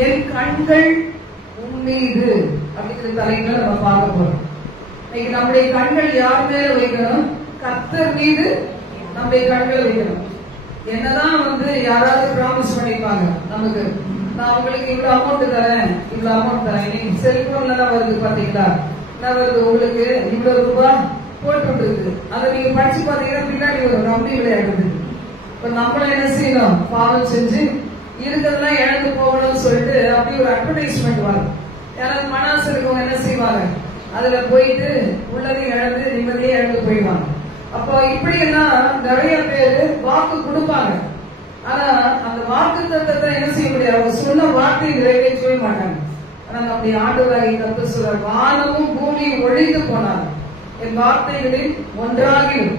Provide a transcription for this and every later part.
என் கண்கள் உம்மீது அப்படிங்கிற தலைகளை நம்ம பார்க்க போறோம். இன்னைக்கு நம்முடைய கண்கள் யார் மேல வைக்கணும்? கர்த்தர் மீது நம்முடைய கண்களை வைக்கணும். என்னதான் யாராவது ப்ராமிஸ் பண்ணிப்பாங்க நமக்கு, நான் உங்களுக்கு இவ்வளவு அமௌண்ட் தரேன், இவ்வளவு அமௌண்ட் தரேன். நீங்க செல்போன்ல தான் வருது பாத்தீங்களா, என்ன வருது உங்களுக்கு இவ்வளவு ரூபாய் போட்டு இருக்கு. அதை நீங்க படிச்சு பாத்தீங்கன்னா பின்னாடி ஒரு ரம்மி விளையாடுது. இப்ப நம்மள என்ன செய்யணும்? பாவம் செஞ்சு இருக்கிறதெல்லாம் இழந்து போகணும்னு சொல்லிட்டு அப்படி ஒரு அட்வர்டைஸ்மெண்ட் வரும். யாராவது மனசு இருக்கவங்க என்ன செய்வாங்க? அதுல போயிட்டு உள்ளதையும் இழந்து நிம்மதியே இழந்து போயிடுவாங்க. அப்போ இப்படி எல்லாம் நிறைய பேரு வாக்கு கொடுப்பாங்க. ஆனா அந்த வாக்கு தத்தத்தை என்ன செய்ய முடியாது? அவங்க சொன்ன வார்த்தையை நிறைவேற்றவே மாட்டாங்க. ஆனா நம்முடைய ஆண்டவராகிய கர்த்தர் சொல்ற, வானமும் பூமியும் ஒழிந்து போனாங்க, என் வார்த்தைகளில் ஒன்றாகிலும்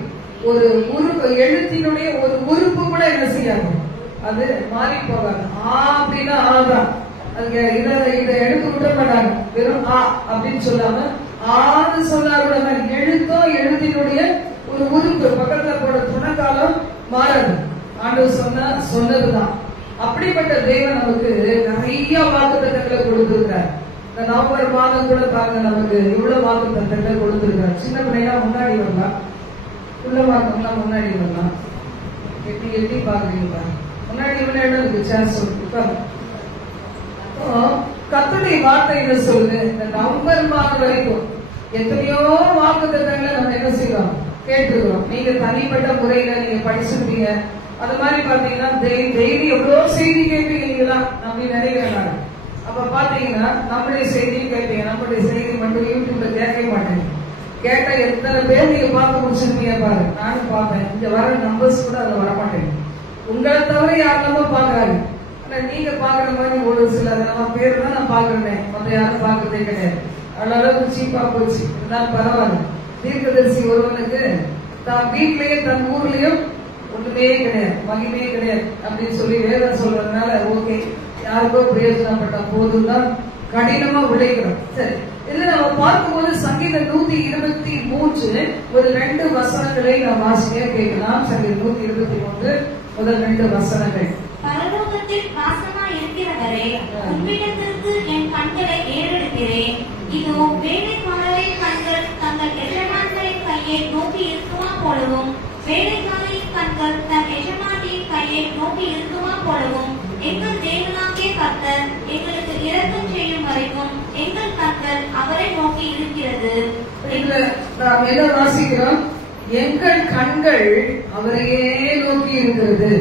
ஒரு உறுப்பு, எழுத்தினுடைய ஒரு உறுப்பு கூட என்ன செய்யாது, அது மாறி போகாது. அப்படின்னா ஆதான். அதுக்கு இதை எடுத்து விட மாட்டாங்க. வெறும் ஆ அப்படின்னு சொல்லாம ஆறு சொன்னாரு. எழுத்தோ எழுத்தினுடைய ஒரு உறுப்பு பக்கத்துல போட துணைக்காலம் மாறாது. ஆண்டவர் சொன்னதுதான். அப்படிப்பட்ட தேவன் நமக்கு நிறைய வாக்கு தத்தங்களை கொடுத்திருக்கிறார். இந்த நவம்பர் மாதம் கூட பாருங்க, நமக்கு இவ்வளவு வாக்கு தத்தங்களை கொடுத்திருக்கிறார். சின்ன பிள்ளைனா முன்னாடி வரலாம், உள்ள வாக்கம்லாம் முன்னாடி வரலாம். எப்படி எப்படி பாக்குறீங்களா? முன்னாடி இருக்கு சான்ஸ் உட்காரு. கர்த்தருடைய வார்த்தை என்ன சொல்லுது? இந்த நவம்பர் மாதம் வரைக்கும் எத்தனையோ வாக்கு தத்தங்களை நம்ம என்ன செய்யறோம்? கேட்டுக்கிறோம். நீங்க தனிப்பட்ட முறையில நீங்க படிச்சிருப்பீங்க. அது மாதிரி பாத்தீங்கன்னா டெய்லி எவ்வளவு செய்தி கேட்பீங்களா அப்படின்னு நினைக்கிறேன். அப்ப பாத்தீங்கன்னா நம்மளுடைய செய்தியும் கேட்பீங்க. நம்மளுடைய செய்தி மட்டும் யூடியூப்ல கேட்க மாட்டேங்க. கேட்ட எத்தனை பேர் நீங்க பார்த்து முடிச்சிருப்பீங்க பாரு. நானும் பார்ப்பேன். இங்க வர நம்பர்ஸ் கூட அதுல வரமாட்டேங்க. உங்களை தவிர யாரெல்லாமோ பாக்குறாங்க. ஆனா நீங்க பாக்குற மாதிரி ஒரு சில பேர் தான் நான் பாக்குறேன். மொத்த யாரும் பாக்குறதே கிடையாது. அளவுக்கு சீப்பா போச்சு. இருந்தாலும் பரவாயில்ல. தீர்க்கதரிசி ஒருவனுக்கு தான் வீட்லயே தன் ஊர்லயும் ஒண்ணுமே கிடையாது, மகிமையே கிடையாது அப்படின்னு சொல்லி வேதம் சொல்றதுனால ஓகே, யாருக்கோ பிரயோஜனப்பட்ட போதும் தான் கடினமா உழைக்கிறோம். சரி, இதுல நம்ம பார்க்கும்போது சங்கீதம் 123 ஒரு 2 வசனங்களை நாம் வாசிக்க கேட்கலாம். சங்கீதம் 123 முதல் 2 வசனங்கள். பரலோகத்தில் வாசமா இருக்கிறவரே, உம்மிடத்திற்கு என் கண்களை ஏறெடுக்கிறேன். இதோ வேலைக்காரரின் கண்கள் தங்கள் எஜமான்களின் கையை நோக்கி இருக்குமா போலவும், வேலைக்காரின் கண்கள் தன் எஜமானியின் கையை நோக்கி இருக்குமா போலவும், எங்கள் தேவனாகிய கர்த்தர் எங்களுக்கு இரக்கம் செய்யும் வரைக்கும் எங்கள் கண்கள் அவரை நோக்கி இருக்கிறது. நாம் என்ன வாசிக்கிறோம்? எங்கள் கண்கள் அவரையே நோக்கி இருக்கிறது.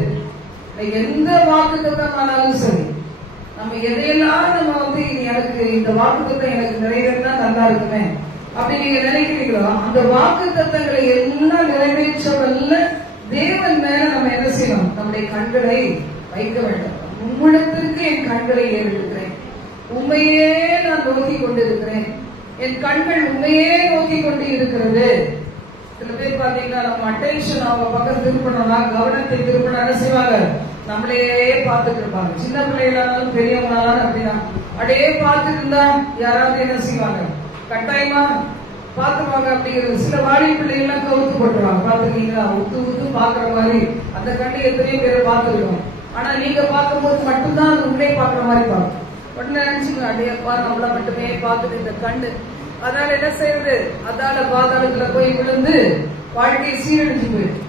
எந்த வாக்கு தத்தமானாலும் சரி, நம்ம எதையெல்லாம் நம்ம எனக்கு இந்த வாக்கு தத்தம் எனக்கு நிறைவேறினா நல்லா இருக்குமே அப்படி நீங்க நினைக்கிறீங்களோ, அந்த வாக்கு தத்தங்களை எல்லாம் நிறைவேற்றவல்ல தேவன் மேல நம்ம என்ன செய்யணும்? நம்முடைய கண்களை வைக்க வேண்டும். உம்மிடத்திற்கு என் கண்களை ஏறெடுக்கிறேன், உண்மையே நான் நோக்கி கொண்டிருக்கிறேன், என் கண்கள் உண்மையே நோக்கி கொண்டு இருக்கிறது. சில பேர் பாத்தீங்கன்னா நம்ம அட்டென்ஷன் அவங்க பக்கம் திருப்பணும்னா, கவனத்தை திருப்பணும் என்ன செய்வாங்க? நம்மளே பார்த்துட்டு இருப்பாங்க. சின்ன பிள்ளைகளாலும் பெரியவங்களாலும் அப்படின்னா அப்படியே பார்த்துட்டு இருந்தா யாராவது என்ன செய்வாங்க? கட்டாயமா பாத்துவாங்க. அப்படிங்கிறது சில வாழை பிள்ளைகள்லாம் கவுத்து போட்டுருவாங்க. பாத்துருக்கீங்களா? உத்து உத்து பாக்குற மாதிரி அந்த கண்ணு எத்தனையோ பேரை பார்த்துருக்கோம். ஆனா நீங்க பார்க்கும்போது மட்டும்தான் அது உள்ளே பாக்குற மாதிரி பார்க்கும். உடனே நினைச்சுக்கோங்க, அடையப்பா நம்மள மட்டுமே பார்த்துட்டு இந்த கண்ணு அதனால என்ன செய்யறது? அதால பாதாளத்துல போய் விழுந்து வாழ்க்கையை சீரழிஞ்சு போயிடுது.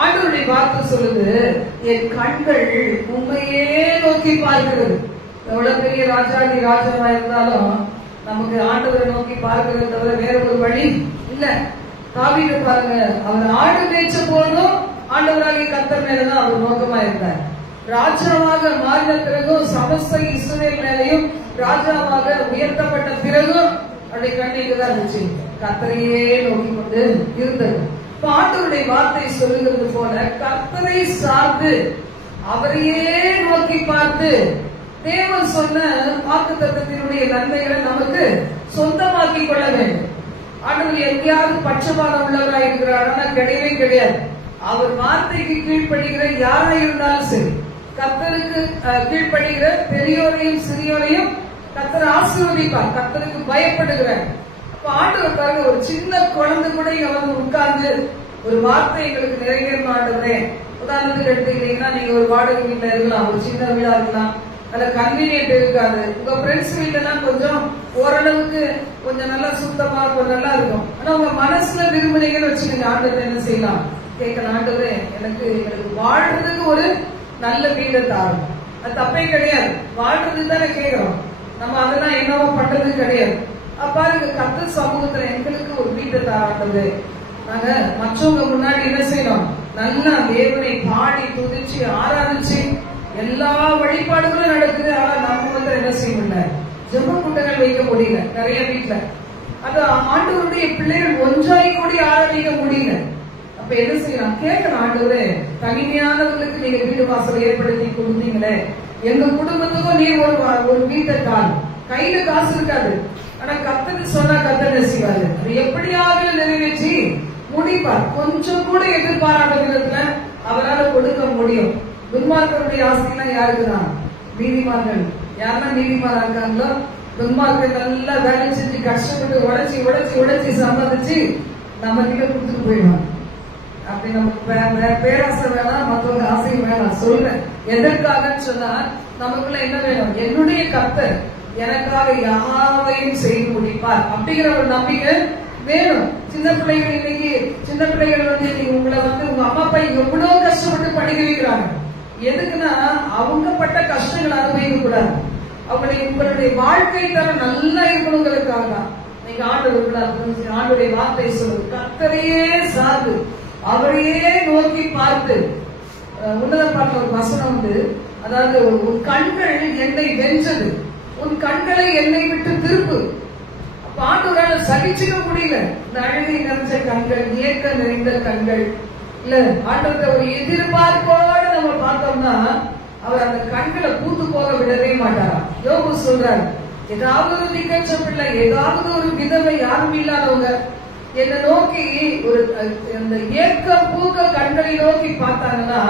ஆண்டவருடைய வார்த்தை சொல்லுது, என் கண்கள் உண்மையே நோக்கி பார்க்கிறது. எவ்வளவு பெரிய ராஜாதி ராஜாவா இருந்தாலும் நமக்கு ஆண்டவரை நோக்கி பார்க்கிறத தவிர வேற ஒரு வழி இல்ல. தாவீது பாருங்க, அவர் ஆடு மேய்ச்ச போதும் ஆண்டவராகிய கர்த்தர் மேலதான் அவர் நோக்கமா இருந்தார். ராஜாவாக மாறின பிறகும் சமஸ்த இஸ்ரவேல் மேலையும் ராஜாவாக உயர்த்தப்பட்ட பிறகும் அவருடைய கண்ணிக்குதான் இருந்துச்சு, கர்த்தரையே நோக்கி கொண்டு இருந்தது. ஆண்டவருடைய வார்த்தை சொல்லுகிறது போல கர்த்தரை சார்ந்து அவரையே நோக்கி பார்த்து தேவன் சொன்ன வாக்குத்தத்தத்தினுடைய நன்மைகளை நமக்கு சொந்தமாக்கி கொள்ள வேண்டும். ஆண்டவர் எங்கேயாவது பட்சபாதம் உள்ளவராக இருக்கிறாரா? கிடையவே கிடையாது. அவர் வார்த்தைக்கு கீழ்ப்படுகிற யாரா இருந்தாலும் சரி, கர்த்தருக்கு கீழ்ப்படுகிற பெரியோரையும் சிறியோரையும் கர்த்தர் ஆசீர்வதிப்பார். கர்த்தருக்கு பயப்படுகிறார். அப்ப ஆண்டவர் பாருங்க, ஒரு சின்ன குழந்தை கூட இங்க உட்கார்ந்து ஒரு வார்த்தை எங்களுக்கு நிறைவேறும் ஆண்டவரே. உதாரணத்துக்கு எடுத்துக்கிட்டீங்கன்னா, நீங்க ஒரு வாடகை வீட்டுல இருக்கலாம், ஒரு சின்ன வீடா இருக்கலாம், அதுல கன்வீனியன்ட் இருக்காது. உங்க ஃப்ரெண்ட்ஸ் வீட்டுலாம் கொஞ்சம் ஓரளவுக்கு கொஞ்சம் நல்லா சுத்தமா இருக்கும், நல்லா இருக்கும். ஆனா உங்க மனசுல விரும்புனீங்கன்னு வச்சுக்கோங்க, ஆண்டவர் என்ன செய்யலாம், கேட்கலாம், ஆண்டவரே எனக்கு வாழ்றதுக்கு ஒரு நல்ல வீடை தாரும். அது தப்பே கிடையாது, வாழ்றதுக்கு தானே கேட்கிறோம். நம்ம அதெல்லாம் என்னவோ பண்றது கிடையாது. அப்பா கர்த்தர் சமூகத்துல எங்களுக்கு ஒரு வீட்டை தாராண்டது. நாங்க மற்றவங்க முன்னாடி என்ன செய்யணும், நல்லா தேவனை பாடி துதிச்சு ஆராதிச்சு எல்லா வழிபாடுகளும் நடக்குது. ஆனா நம்ம என்ன செய்ய முடியல, ஜெப கூட்டங்கள் வைக்க முடியல நிறைய வீட்டுல. அது ஆண்டவருடைய பிள்ளைகள் ஒன்றாய் கூடி ஆராதிக்க முடியல. அப்ப என்ன செய்யலாம், கேட்கலாம், ஆண்டவரே தனிமையானவர்களுக்கு நீங்க வீடு வாசல் ஏற்படுத்தி கொடுத்தீங்களே, எங்க குடும்பத்துக்கும் நீ ஒரு வீட்டை தான். கையில காசு இருக்காது, ஆனா கர்த்தர் சொன்னா கர்த்தர் என்ன செய்வாரு, அது எப்படியாவது நிறைவேற்றி முடிப்பார். கொஞ்சம் கூட எதிர்பாராத விதத்துல அவரால் கொடுக்க முடியும். துன்மார்க்கருடைய ஆஸ்திலாம் யாருக்குதான், நீதிமான்கள். யாரெல்லாம் நீதிமானா இருக்காங்களோ துன்மார்க்கர் நல்லா வேலை செஞ்சு கஷ்டப்பட்டு உழைச்சி உழைச்சி உழைச்சி சம்பாதிச்சு நம்ம கிட்ட கொடுத்துட்டு போயிடுவாங்க. அப்படி நமக்கு பேராசை வேணாம், மற்றவங்க ஆசை வேணாம். சொல்றேன் எதற்காக சொன்னா, நமக்குள்ள என்ன வேணும், என்னுடைய கர்த்தர் எனக்காக யாவையும் செய்து முடிப்பார் அப்படிங்கிற ஒரு நம்பிக்கை வேணும். சின்ன பிள்ளைகள் இன்னைக்கு சின்ன பிள்ளைகள் இன்னைக்கு உங்களை உங்க அம்மா அப்பா எவ்வளவு கஷ்டப்பட்டு படிக்க வைக்கிறாங்க. எதுக்குன்னா அவங்க பட்ட கஷ்டங்கள் அனுபவிக்க கூடாது, உங்களுடைய வாழ்க்கை தர நல்லா இருக்கணுங்கிறதுக்காக தான். நீங்க ஆண்டுடைய வார்த்தை சொல்லுது, கர்த்தரையே சார்ந்து அவரையே நோக்கி பார்த்து. உன்னத பாட்டுல ஒரு வசனம் உண்டு, அதாவது உன் கண்கள் என்னை வென்றது, உன் கண்களை என்னை விட்டு திருப்பு. அப்ப ஆண்டவரால் சகிச்சுக்க முடியல. இந்த அழுகை நிறைஞ்ச கண்கள், ஏக்க நிறைந்த கண்கள், இல்ல ஆண்டவரை ஒரு எதிர்பார்ப்போடு நம்ம பார்த்தோம்னா அவர் அந்த கண்களை பூத்து போக விடவே மாட்டாராம். யோபு சொல்றாரு, ஏதாவது ஒரு திக்கச்ச பிள்ளை, ஏதாவது ஒரு விதவை, யாரும் இல்லாதவங்க என்னை நோக்கி ஒரு அந்த ஏக்கம் பூக்க கண்களை நோக்கி பார்த்தாங்கன்னா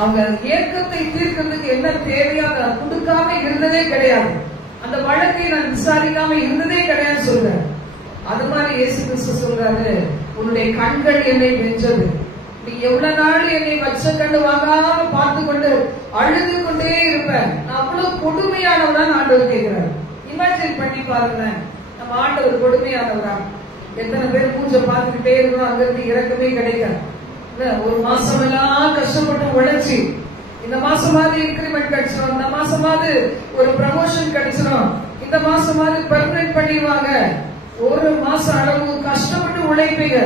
அவங்க ஏக்கத்தை தீர்க்கிறதுக்கு என்ன தேவையோ அதை கொடுக்காம இருந்ததே கிடையாது, அந்த வழக்கை நான் விசாரிக்காம இருந்ததே கிடையாது சொல்றேன். அது மாதிரி இயேசு கிறிஸ்து சொல்றாரு, உன்னுடைய கண்கள் என்னை வென்றது. நீ எவ்வளவு நாள் என்னை வச்ச கண்டு வாங்காம பார்த்து கொண்டு அழுது கொண்டே இருப்பேன், நான் அவ்வளவு கொடுமையானவரான் ஆண்டவர் கேட்கிறார். இமேஜின் பண்ணி பாருங்க, நம்ம ஆண்டவர் கொடுமையானவரா? எத்தனை பேர் பூஜை பார்த்துக்கிட்டே இருக்கணும், அங்கிருந்து இறக்கமே கிடைக்காது. ஒரு மாசம் எல்லாம் கஷ்டப்பட்டு உழைச்சி இந்த மாசமாவது இன்கிரிமெண்ட் கிடைச்சிடும், இந்த மாசமாவது ஒரு ப்ரமோஷன் கிடைச்சிடும், இந்த மாசமாவது பெர்மனன்ட் பண்ணிடுவாங்க. ஒரு மாசம் அளவு கஷ்டப்பட்டு உழைப்பீங்க,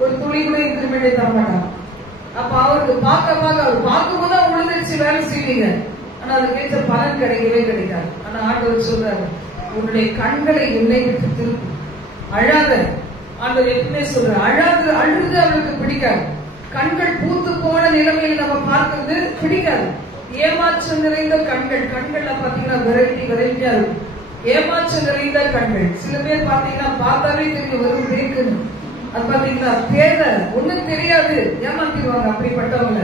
ஒரு துளி கூட இன்கிரிமெண்ட் தர மாட்டாங்க. அப்ப அவருக்கு அவர் பார்க்கும்போது உழுந்துச்சு வேலை செய்வீங்க, ஆனா அதுக்கேற்ற பலன் கிடைக்கவே கிடைக்காது. ஆனா ஆண்டவர் சொல்றாரு, உன்னுடைய கண்களை என்னை விட்டு திருப்பு, அழாத. ஆண்டவர் எப்பவுமே சொல்ற, அழாது அழுது அவருக்கு பிடிக்காது. கண்கள் பூத்து போன நிலைமையில் நம்ம பார்க்கிறது பிடிக்காது. ஏமாற்றம் நிறைந்த கண்கள், கண்கள்ல பாத்தீங்கன்னா வெரைட்டியா இருக்கும். ஏமாற்றம் நிறைந்த கண்கள். சில பேர் பாத்தீங்கன்னா பார்த்தாலே தெரியும் வெறும் பேக்குன்னு, அது பாத்தீங்கன்னா பேத ஒண்ணும் தெரியாது, ஏமாத்திடுவாங்க அப்படிப்பட்டவங்க.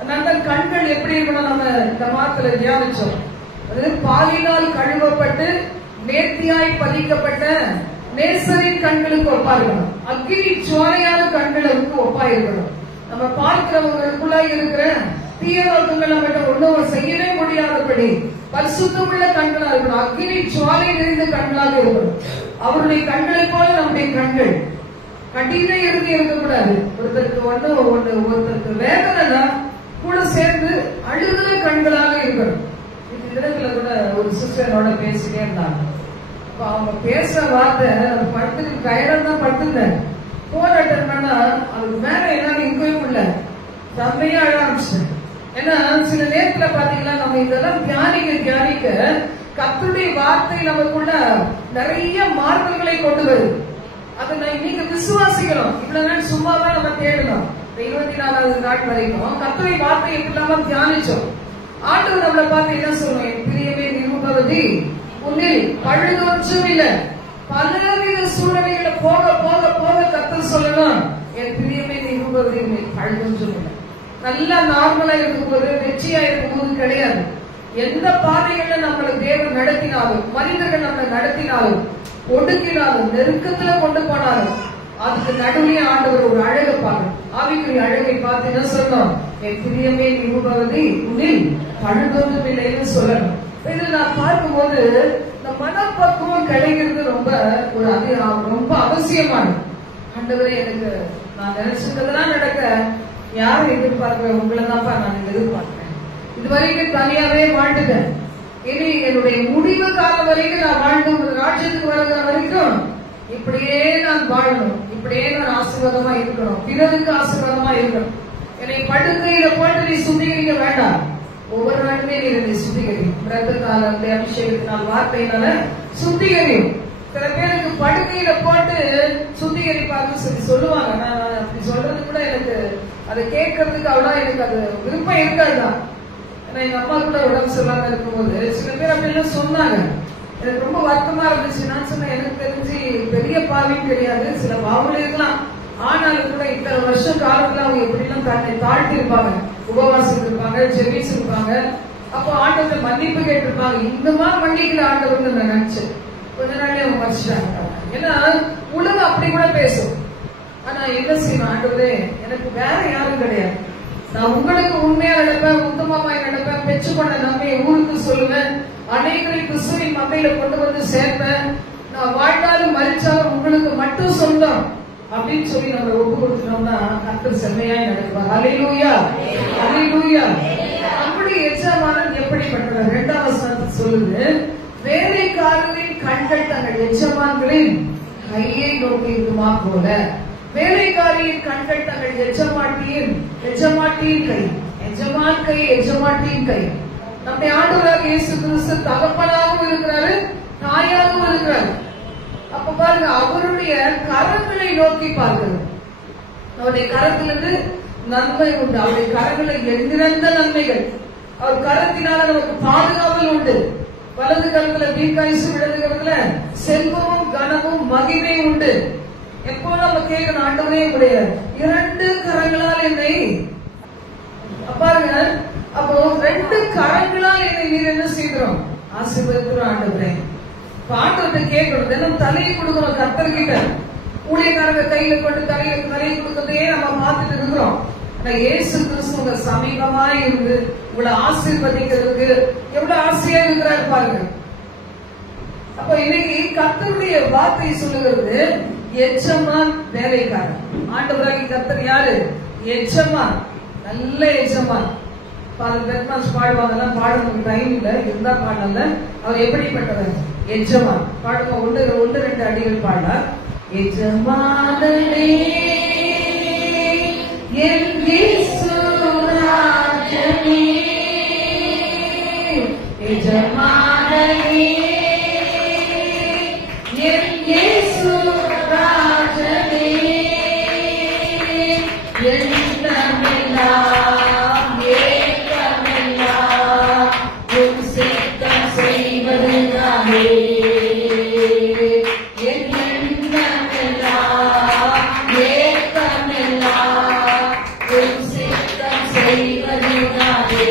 அதனால கண்கள் எப்படி இருக்கணும், நம்ம இந்த மாதத்துல தியானிச்சோம். அது பாலினால் கழுவப்பட்டு நேர்த்தியாய் பதிக்கப்பட்ட நேசரின் கண்களுக்கு ஒப்பா இருக்கணும், அக்னி சுவாலையான கண்களுக்கு ஒப்பா இருக்கணும். நம்ம பார்க்கிறவங்களுக்குள்ள இருக்கிற தீய நோக்கங்கள் நம்ம ஒன்றும் செய்யவே முடியாதபடி பரிசுத்தமுள்ள கண்களா இருக்கணும், அக்னி சுவாலை நிறைந்த கண்களாக இருக்கணும். அவருடைய கண்களை போல நம்முடைய கண்கள் கடின இருந்து இருக்கக்கூடாது. ஒருத்தருக்கு வேதனை கூட சேர்ந்து அழுகிற கண்களாக இருக்கணும். இந்த இடத்துல கூட ஒரு சிஸ்டரோட பேசிட்டே இருந்தாங்க. அவங்க பேசுற வார்த்தை படுத்துட்டு டயர்டா தான் படுத்துட்டேன். போன் அட்டன் பண்ணா அதுக்கு மேல என்னன்னு இருக்கவே முடியல, செம்மையா அழ ஆரம்பிச்சேன். ஏன்னா சில நேரத்துல பாத்தீங்கன்னா நம்ம இதெல்லாம் தியானிக்க கர்த்தருடைய வார்த்தை நமக்குள்ள நிறைய மாறுதல்களை கொண்டு வருது. அதை நீங்க விசுவாசிக்கணும். இவ்வளவு நாள் சும்மாதான் நம்ம தேடணும். 24வது நாள் வரைக்கும் கர்த்தருடைய வார்த்தை எப்படி இல்லாம தியானிச்சோம். ஆண்டவர் நம்மளை பார்த்து என்ன சொல்லுவோம், என் பிரியமே நிருபவதி உன்னில் பழுதொன்றும் இல்லை. பலவித சூழ்நிலைகளை போக போக போக கர்த்தர் சொல்லணும், என் பிரியமே நிருபவதி உன்னில் பழுதொன்றும் இல்லை. நல்லா நார்மலா இருக்கும்போது, வெற்றியா இருக்கும்போது கிடையாது. எந்த பாதைகள்ல நம்மளை தேவன் நடத்தினாலும், மனிதர்கள் நம்மளை நடத்தினாலும், ஒடுக்கினாலும், நெருக்கத்துல கொண்டு போனாலும், அதுக்கு நடுவே ஆண்டவர் ஒரு அழகை பார்க்கணும். ஆவிக்குரிய அழகை பார்த்து என்ன சொல்லணும், என் பிரியமே நிருபவதி உன்னில் பழுதொன்றும் இல்லைன்னு சொல்லணும். இதை நான் பார்க்கும்போது இந்த மனப்பக்குவம் கிடைக்கிறது ரொம்ப அவசியமானது. ஆண்டவரே, எனக்கு நான் நினைச்சதெல்லாம் நடக்க யாரை எதிர்பார்க்கிறேன்? உங்களை தான்ப்பா நான் எதிர்பார்க்கிறேன். இதுவரைக்கும் தனியாவே வாழ்ந்துட்டேன். இனி என்னுடைய முடிவு காலம் வரைக்கும் நான் வாழ்ந்து ராஜ்யத்துக்கு வருகிற வரைக்கும் இப்படியே நான் வாழணும், இப்படியே நான் ஆசீர்வாதமா இருக்கணும், பிறருக்கு ஆசீர்வாதமா இருக்கணும். என்னை படுக்கையில போட்டு நீ சுத்திகரிக்க வேண்டாம். ஒவ்வொரு நாளுமே நீ என்னை சுத்திகரியும். பிரதத்தால், அந்த அபிஷேகத்தினால், வார்த்தையினால சுத்திகரியும். சில பேருக்கு படுக்கையில போட்டு சுத்திகரிப்பாங்கன்னு சொல்லி சொல்லுவாங்க. நான் அப்படி சொல்றது கூட எனக்கு அதை கேட்கறதுக்கு அவ்வளோ எனக்கு அது விருப்பம் இருக்காதுதான். ஏன்னா எங்க அம்மா கூட உடம்பு சொல்லாம இருக்கும்போது சில பேர் அப்படிலாம் சொன்னாங்க. எனக்கு ரொம்ப வருத்தமா இருந்துச்சு. நான் சொன்னேன், எனக்கு தெரிஞ்சு பெரிய பாவியும் கிடையாது, சில பாவங்களும் இருக்கலாம். ஆனாலும் கூட இத்தனை வருஷம் காலத்துல அவங்க எப்படிலாம் தன்னை தாழ்த்தி இருப்பாங்க, உபவாசம் இருப்பாங்க, ஜெபிச்சு இருப்பாங்க. அப்போ ஆண்டவர்கள் மன்னிப்பு கேட்டிருப்பாங்க. இந்த மாதிரி மன்னிக்கல ஆண்டவர்கள் நான் நினைச்சேன். கொஞ்ச நாளே அவங்க மறைச்சிட்டாங்க. ஏன்னா உலகம் அப்படி கூட பேசும். ஆனா என்ன செய்யணும்? ஆண்டவரே, எனக்கு வேற யாரும் கிடையாது. நான் உங்களுக்கு உண்மையா நடப்பேன், உத்தமமாய் நடப்பேன், பெற்றுக்கொண்ட நன்மையை ஊருக்கு சொல்லுவேன், அனைவரை கிறிஸ்துவின் மந்தையில கொண்டு வந்து சேர்ப்பேன். நான் வாழ்ந்தாலும் மறிச்சாலும் உங்களுக்கு மட்டும் சொந்தம் அப்படின்னு சொல்லி நம்ம ஒப்பு கொடுத்துட்டோம்னா கர்த்தர் செம்மையாய் நடக்குவார். ஹல்லேலூயா, ஹல்லேலூயா. அப்படி எஜமானன் எப்படிப்பட்டவர்? 2ஆம் வசனத்தில் சொல்லுது, வேலைக்காரரின் கண்கள் தங்கள் எஜமான்களின் கையை நோக்கி இருக்குமா போல, வேலைக்காரியின் கண்கள் தங்கள் எஜமாட்டியின் கை, எஜமான் கை, எஜமாட்டியின் கை. நம்முடைய ஆண்டவராக இயேசு கிறிஸ்து தகப்பனாகவும் இருக்கிறாரு, தாயாகவும் இருக்கிறாரு. அப்ப பாருங்க, அவருடைய கரங்களை நோக்கி பார்க்கிறது. அவருடைய கரத்திலிருந்து நன்மை உண்டு. அவருடைய கரங்களை எண்ணிறந்த நன்மைகள். அவர் கரத்தினால நமக்கு பாதுகாவல் உண்டு. வலது கரத்துல தீர்க்காயுசு, இடது கரத்துல செல்வமும் கனமும் மகிமை உண்டு. எப்போ நம்ம கேட்கணும், ஆண்டவரே உடைய 2 கரங்களால் என்னை பாருங்க. அப்போ 2 கரங்களால் என்னை நீர் என்ன செய்கிறோம்? ஆசீர்வதிக்கிறோம் ஆண்டவரே. ஆண்டவர்கிட்ட கேட்கணும், தினம் தலையை கொடுக்கணும் கர்த்தர்கிட்ட. ஊழியக்காரங்க கையில கொண்டு தலையை கொடுக்கறதையே நம்ம பார்த்துட்டு இருக்கிறோம். ஆனா இயேசு கிறிஸ்து உங்க சமீபமாய் இருந்து உங்களை ஆசீர்வதிக்கிறதுக்கு எவ்வளவு ஆசையா இருக்கிறாரு பாருங்க. அப்ப இன்னைக்கு கர்த்தருடைய வார்த்தை சொல்லுகிறது, எஜமான் வேலைக்காரன். ஆண்டவராகி கர்த்தர் யாரு? எஜமான், நல்ல எஜமான். பாடுவாங்க, பாடணும் டைம் இல்ல, இருந்தா பாடல. அவர் எப்படிப்பட்டவர்? எஜமான். பாடுமா, 1-2 அடிகள் பாடார். எஜமானனே என் இயேசு ராஜனே, எஜமானனே என் இயேசு ராஜனே, எண்ணமெல்லாம் ஏக்கமெல்லாம் உம் சித்தம் செய்வதுதானே, என் எண்ணமெல்லாம் ஏக்கமெல்லாம் உம் சித்தம் செய்வதுதானே.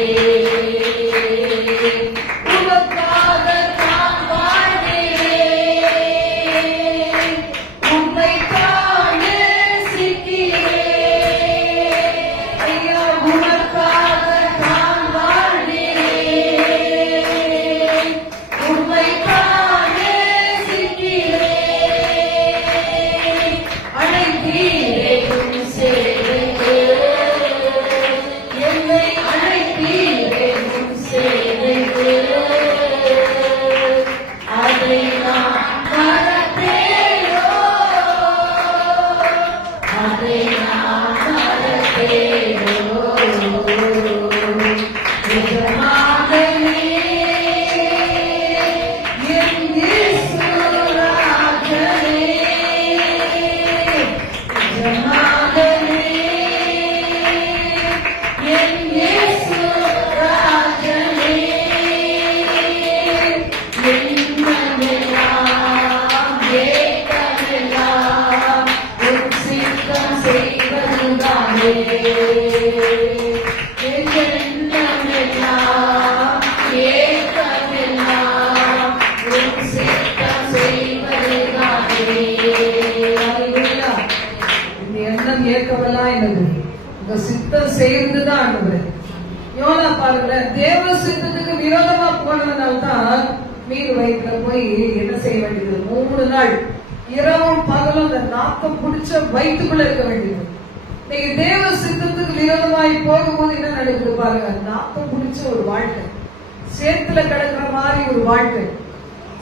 உமக்காக நான் வாழ்கிறேன், உம்மை காண சிக்கிறேன். ஐயா, உமக்காக நான் வாழ்கிறேன், உம்மை காண சிக்கிறேன். அழைத்தீரே உம் சேவைக்கு, என்னை அழைத்தீரே உம் சேவைக்கு, அதை நான் மறப்பேனோ, அதை நான் மறப்பேனோ. எஜமானனே என் இயேசு ராஜனே, எஜமானனே என் இயேசு ராஜனே, எண்ணமெல்லாம் ஏக்கமெல்லாம் உம் சித்தம் செய்வதுதானே, எண்ணமெல்லாம் ஏக்கமெல்லாம் உம் சித்தம் செய்வதுதானே. அல்லேலூயா. இந்த எண்ணம் ஏக்கமெல்லாம் என்னது? உங்க சித்தம் செய்யறதுதான் ஆண்டவரே. யோனா பாருங்க, தேவ சித்தத்துக்கு விரோதமா போனதுனால்தான் மீன் வயிற்றுல போய் என்ன செய்ய வேண்டியது? 3 நாள் இரவும் பகலும் அந்த நாக்கம் பிடிச்ச வயிற்றுக்குள்ள இருக்க வேண்டியது. நீங்க தேவ சித்தத்துக்கு விரோதமாய் போகும்போது என்ன நடக்குது பாருங்க. நாக்கம் பிடிச்ச ஒரு வாழ்க்கை, சேத்துல கிடக்கிற மாதிரி ஒரு வாழ்க்கை.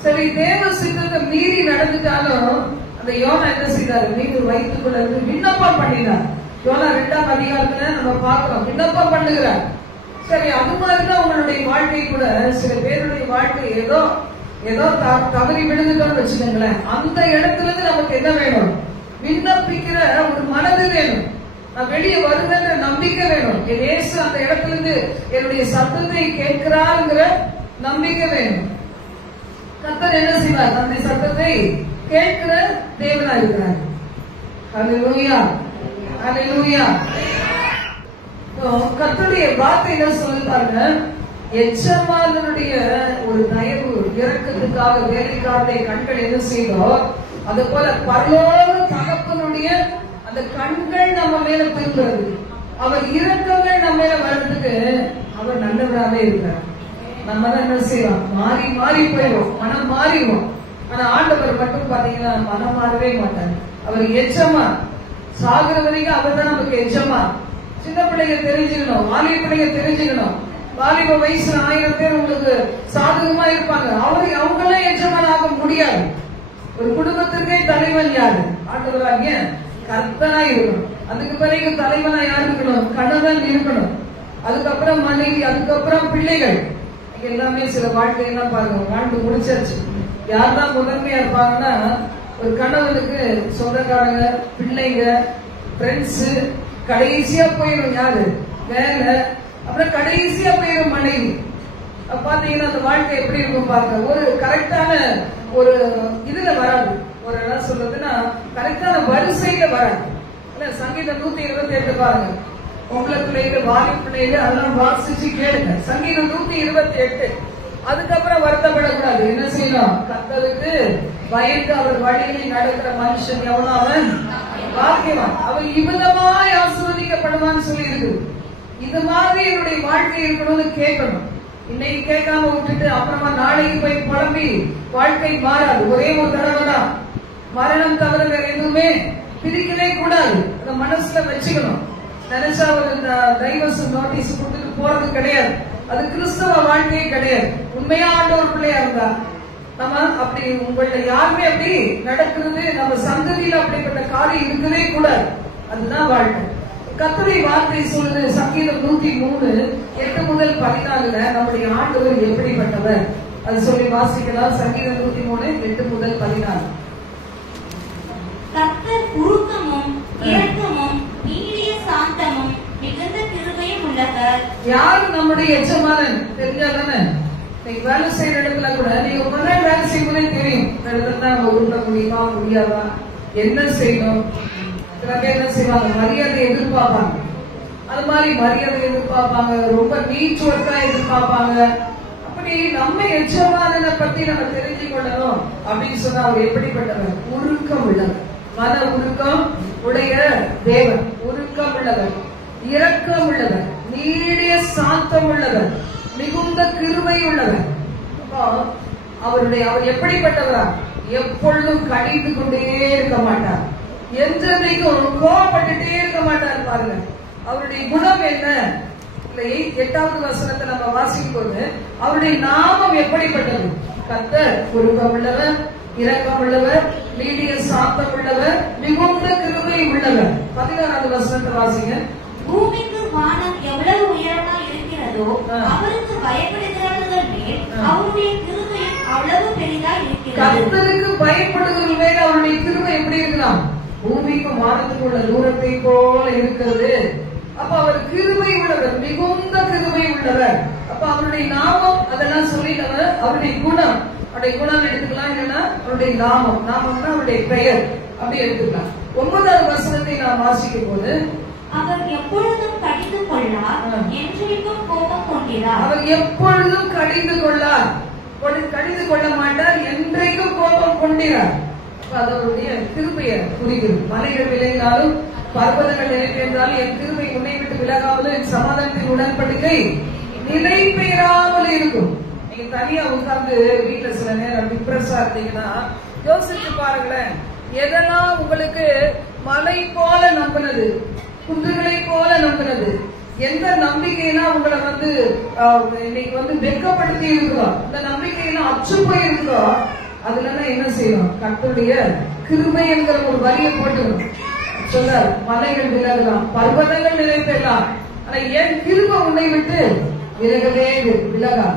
சரி, தேவ சித்தத்தை மீறி நடந்துட்டாலும் அந்த யோனா என்ன செய்தாரு? மீன் வயிற்றுக்குள்ள இருந்து விண்ணப்பம் பண்ணினார். யோனா 2ஆம் அதிகாரத்துல நம்ம பார்க்கிறோம், விண்ணப்பம் பண்ணுகிறார். சரி, அது மாதிரிதான் உங்களுடைய வாழ்க்கை கூட. சில பேருடைய வாழ்க்கை ஏதோ தவறி விழுந்துட்டோம்னு வச்சுக்கோங்களேன். அந்த இடத்துல இருந்து நமக்கு என்ன வேணும்? விண்ணப்பிக்கிற ஒரு மனது வேணும். நான் வெளியே வருவேன்ற நம்பிக்கை வேணும். என் இயேசு அந்த இடத்துல இருந்து என்னுடைய சத்தத்தை கேட்கிறாருங்கிற நம்பிக்கை வேணும். கர்த்தர் என்ன செய்வார்? நம்முடைய சத்தத்தை கேட்கிற தேவனா இருக்கிறார். ஹல்லேலூயா, ஹல்லேலூயா. கர்த்தருடைய வார்த்தை என்ன சொல்லுவாங்க? எஜமானனுடைய ஒரு தயவு இரக்கத்துக்காக வேலைக்காரனை கண்கள் என்ன செய்தோ, அது போல பரலோக தகப்பனுடைய அந்த கண்கள் நம்ம மேல திரும்புறது, அவர் இரக்கங்கள் நம்ம மேல வர்றதுக்கு அவர் நல்லவராகவே இருக்கிறார். நம்ம தான் என்ன செய்வோம்? மாறி மாறி போயிடும், மனம் மாறிடுவோம். ஆனா ஆண்டவர் மட்டும் பாத்தீங்கன்னா மனம் மாறவே மாட்டார். அவர் எஜமான், சாகுற வரைக்கும் அவர் தான் நமக்கு எஜமான். சின்ன பிள்ளைங்க தெரிஞ்சுக்கணும், வாலிப பிள்ளைங்க தெரிஞ்சுக்கணும். வாலிப வயசுல 1000 பேர் உங்களுக்கு சாதகமா இருப்பாங்க, அவங்களாம் எஜமான் ஆக முடியாது. ஒரு குடும்பத்திற்கே தலைவன் யாரு? ஆண்டவராகிய கர்த்தரா இருக்கணும். அதுக்கு பிறகு தலைவனா யார் இருக்கணும்? கணவன் இருக்கணும். அதுக்கப்புறம் மனைவி, அதுக்கப்புறம் பிள்ளைகள். எல்லாமே சில வாழ்க்கையெல்லாம் பாருங்க வாழ்ந்து முடிச்சாச்சு. யார்தான் முதன்மையா இருப்பாங்கன்னா, ஒரு கணவனுக்கு சொந்தக்காரங்க, பிள்ளைங்க, ஃப்ரெண்ட்ஸ், கடைசியா போயிடும் யாரு? வேலை, அப்புறம் கடைசியா போயிடும் மனைவி. பாத்தீங்கன்னா அந்த வாழ்க்கை எப்படி இருக்கும் பாருங்க. ஒரு கரெக்டான ஒரு இதுல வராது. ஒரு என்ன சொல்றதுன்னா கரெக்டான வரிசையில வராது. சங்கீதம் 128 பாருங்க. உங்களை பிள்ளைகள், வாலி பிள்ளைகள் அதெல்லாம் வாசிச்சு கேளுங்க. சங்கீதம் 128. அதுக்கப்புறம் வருத்தப்படக்கூடாது. என்ன செய்யணும்? கர்த்தருக்கு பயந்து அவர் வழிகளில் நடக்கிற மனுஷன் எவனோ அவன் பாக்கியவான், அவன் இவ்விதமாய் ஆசீர்வதிக்கப்படுவான்னு சொல்லி இருக்கு. இது மாதிரி என்னுடைய வாழ்க்கை இருக்கணும்னு கேட்கணும். இன்னைக்கு கேட்காம விட்டுட்டு அப்புறமா நாளைக்கு போய் புலம்பி வாழ்க்கை மாறாது. ஒரே ஒரு தடவை தான். மரணம் தவிர வேற எதுவுமே பிரிக்கவே கூடாது. அந்த மனசுல வச்சுக்கணும். நினைச்சா ஒரு டைவர்ஸ் நோட்டீஸ் கொடுத்துட்டு போறது கிடையாது. அது கிறிஸ்தவ வாழ்க்கையே கிடையாது. உண்மையா ஆண்டவர் பிள்ளையா இருந்தா நம்ம அப்படி உங்கள்ட்ட யாருமே அப்படி நடக்கிறது, நம்ம சந்ததியில அப்படிப்பட்ட காரியம் இருக்கவே கூடாது. அதுதான் வாழ்க்கை. கர்த்தருடைய வார்த்தை சொல்லுது. சங்கீதம் 103 8 முதல் 14 நம்முடைய ஆண்டவர் எப்படிப்பட்டவர் அது சொல்லி வாசிக்கலாம். சங்கீதம் 103 8 முதல் 14. கர்த்தர் உருக்கமும் இரக்கமும் நீடிய சாந்தமும் மிகுந்த கிருபையும் உள்ளவர். யாரு நம்முடைய எஜமானன் தெரிஞ்சாதானே? நீங்க வேலை செய்யற இடத்துல கூட நீங்க ஒரு நாள் வேலை செய்யும்போதே தெரியும். இடத்துல உருட்ட முடியுமா முடியாதா, என்ன செய்யணும். சில பேர் என்ன செய்வாங்க? மரியாதை எதிர்பார்ப்பாங்க. அது மாதிரி மரியாதை எதிர்பார்ப்பாங்க, ரொம்ப நீட் ஒர்க்கா எதிர்பார்ப்பாங்க. அப்படி நம்ம எஜமானனை பத்தி நம்ம தெரிஞ்சு கொள்ளணும் அப்படின்னு சொன்னா அவர் எப்படிப்பட்டவர்? உருக்கம் உள்ளவர், மன உருக்கம் உடைய தேவன், உருக்கம் உள்ளவர், இரக்கம் உள்ளவர், நீடிய சாந்தம் உள்ளவர், மிகுந்த கிருபை உள்ளவர். அவர் எப்படிப்பட்டவரா? எப்பொழுதும் கடிந்து கொண்டே இருக்க மாட்டார், என்றைக்கும் கோபப்பட்டுட்டே இருக்க மாட்டார். பாருங்க அவருடைய குணம் என்ன? 8வது வசனத்தை நம்ம வாசிக்கும் போது அவருடைய நாமம் எப்படிப்பட்டது? கர்த்தர் உருக்கம் உள்ளவர், இரக்கம் உள்ளவர், நீடிய சாந்தம் உள்ளவர், மிகுந்த கிருபை உள்ளவர். 16வது வசனத்தை வாசிங்க. பூமிக்கு வானம் எவ்வளவு உயரமா இருக்கிறதோ அவருக்கு பயப்படுகிறவர்கள் மேல் அவருடைய கிருபை அவ்வளவு பெரிதா இருக்கிறது. கர்த்தருக்கு பயப்படுகிறவர்கள் மேல் அவருடைய கிருபை எப்படி இருக்கலாம்? பூமிக்கும் வானத்துக்கு உள்ள தூரத்தை போல இருக்கிறது. அப்ப அவர் கிருபை உள்ளவர், மிகுந்த கிருபை உள்ளவர். அப்ப அவருடைய நாமம் அதெல்லாம் சொல்லிட்டவர். அவருடைய குணம், அவருடைய குணம் எடுத்துக்கலாம். இல்லைன்னா அவருடைய நாமம், நாமம்னா அவருடைய பெயர் அப்படி எடுத்துக்கலாம். 9வது வசனத்தை நாம் வாசிக்கும் போது அவர் எப்பொழுதும் கடிந்து கொள்ளார், என்றைக்கும் கோபம் கொண்டார். அவர் எப்பொழுதும் கடிந்து கொள்ளார், கடிந்து கொள்ள மாட்டார், என்றைக்கும் கோபம் கொண்டார். அதனுடைய கிருபையை குறிக்கிறது. மலைகள் விளைந்தாலும் பர்வதங்கள் நிலைத்திருந்தாலும் என் கிருபை உன்னை விட்டு விலகாமலும் என் சமாதானத்தின் உடன்படிக்கை நிலை பெயராமல் இருக்கும். நீங்க தனியா உட்கார்ந்து வீட்டுல சில நேரம் டிப்ரெஸ்ஸா இருந்தீங்கன்னா யோசிச்சு பாருங்களேன். எதெல்லாம் உங்களுக்கு மலை போல நம்பினது, குன்றுகளை போல நம்பினது, எந்த நம்பிக்கையெல்லாம் உங்களை இன்னைக்கு வெட்கப்படுத்தி இருக்குதோ, இந்த நம்பிக்கையெல்லாம் அச்சு போய் இருக்குதோ, அதுல என்ன செய்யணும்? கர்த்தருடைய கிருபை என்கிற ஒரு வரியை போட்டுக்கணும். சொல்ல மலைகள் விலகலாம், பர்வதங்கள் நிலைப்பெல்லாம், ஆனா என் கிருபை உன்னை விட்டு விலகவே விலகா.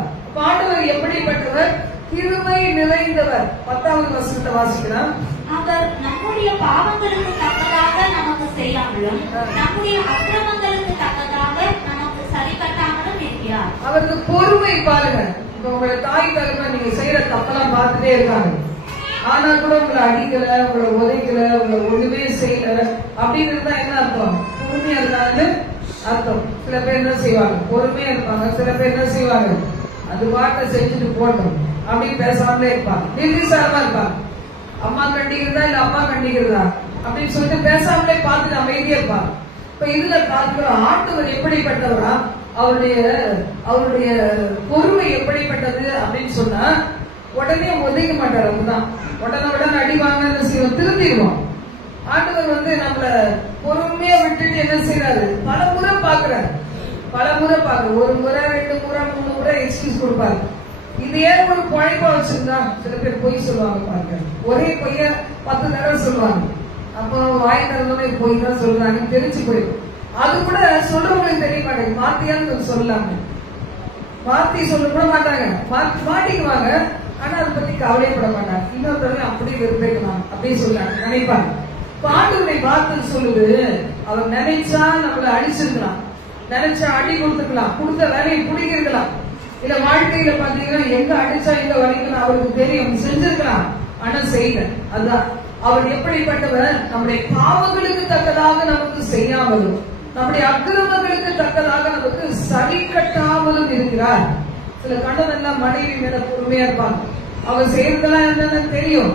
ஆண்டவர் எப்படிப்பட்டவர்? கிருபை நிறைந்தவர். 10வது வசனத்தை வாசிக்கலாம். அவர் நம்முடைய பாவங்களுக்கு தக்கதாக நமக்கு செய்யாமலும் நம்முடைய அக்கிரமங்களுக்கு தக்கதாக நமக்கு சரி கட்டாமலும் இருக்கிறார். அவருக்கு பொறுமை பாருங்க. இப்ப உங்களை தாய் தகவல் நீங்க செய்யற தப்பெல்லாம் பார்த்துட்டே இருக்காங்க. ஆனா கூட உங்களை அடிக்கல, உங்களை உதைக்கல, உங்களை ஒண்ணுமே செய்யல அப்படின்னு இருந்தா என்ன அர்த்தம்? பொறுமையா இருந்தாங்கன்னு அர்த்தம். சில பேர் என்ன செய்வாங்க? பொறுமையா இருப்பாங்க. சில பேர் என்ன செய்வாங்க? அது பாட்டை செஞ்சுட்டு போட்டோம் அப்படின்னு பேசாமலே இருப்பாங்க, நிர்விசாரமா இருப்பாங்க. அம்மா கண்டிக்கிறதா இல்ல அப்பா கண்டிக்கிறதா அப்படின்னு சொல்லிட்டு பேசாமலே பார்த்துட்டு அமைதியா இருப்பாங்க. இப்ப இதுல பார்க்கிறோம் ஆண்டவர் எப்படிப்பட்டவரா, அவருடைய பொறுமை எப்படிப்பட்டது அப்படின்னு சொன்னா உடனே ஒதுக்க மாட்டார். அப்படிதான் உடனே அடி வாங்க செய்வோம், திரும்பிடுவோம். ஆண்டவர் நம்மள பொறுமையா விட்டுட்டு என்ன செய்யறாரு? பல முறை பாக்குறாரு. ஒரு முறை, 2 முறை, 3 முறை எக்ஸ்கியூஸ் கொடுப்பாரு. இது ஏன் ஒரு பழைப்பா வச்சிருந்தா சில பேர் பொய் சொல்லுவாங்க பாருங்க. ஒரே பொய்ய 10 தடவை சொல்லுவாங்க. அப்போ வாய் தரணும்னு பொய் தான் சொல்றாங்க தெரிஞ்சு போயிடும். அது கூட சொல்றவங்களுக்கு தெரிய மாட்டேங்குது. மாத்தியான்னு சொல்லலாங்க, மாத்தி சொல்ல கூட மாட்டாங்க, மாட்டிக்குவாங்க. ஆனா அதை பத்தி கவலைப்பட மாட்டாங்க. இன்னொருத்தவங்க அப்படியே வெறுப்பேக்கலாம் அப்படின்னு சொல்றாங்க, நினைப்பாங்க. பாட்டுடைய வார்த்தை சொல்லுது, அவர் நினைச்சா நம்மளை அடிச்சிருக்கலாம், நினைச்சா அடி கொடுத்துக்கலாம், கொடுத்த வேலையை பிடிக்கலாம். இல்ல வாழ்க்கையில பாத்தீங்கன்னா எங்க அடிச்சா எங்க வலிக்கணும் அவருக்கு தெரியும், செஞ்சிருக்கலாம். ஆனா செய்யல. அதுதான் அவர் எப்படிப்பட்டவர்? நம்முடைய பாவங்களுக்கு தக்கதாக நமக்கு செய்யாமலும் நம்முடைய அக்கிரமங்களுக்கு தக்கதாக நமக்கு சரி கட்டாமலும் இருக்கிறார். சில கண்டதெல்லாம் மனைவி மேல பொறுமையா இருப்பாங்க. அவங்க செய்யறதெல்லாம் என்னன்னு தெரியும்,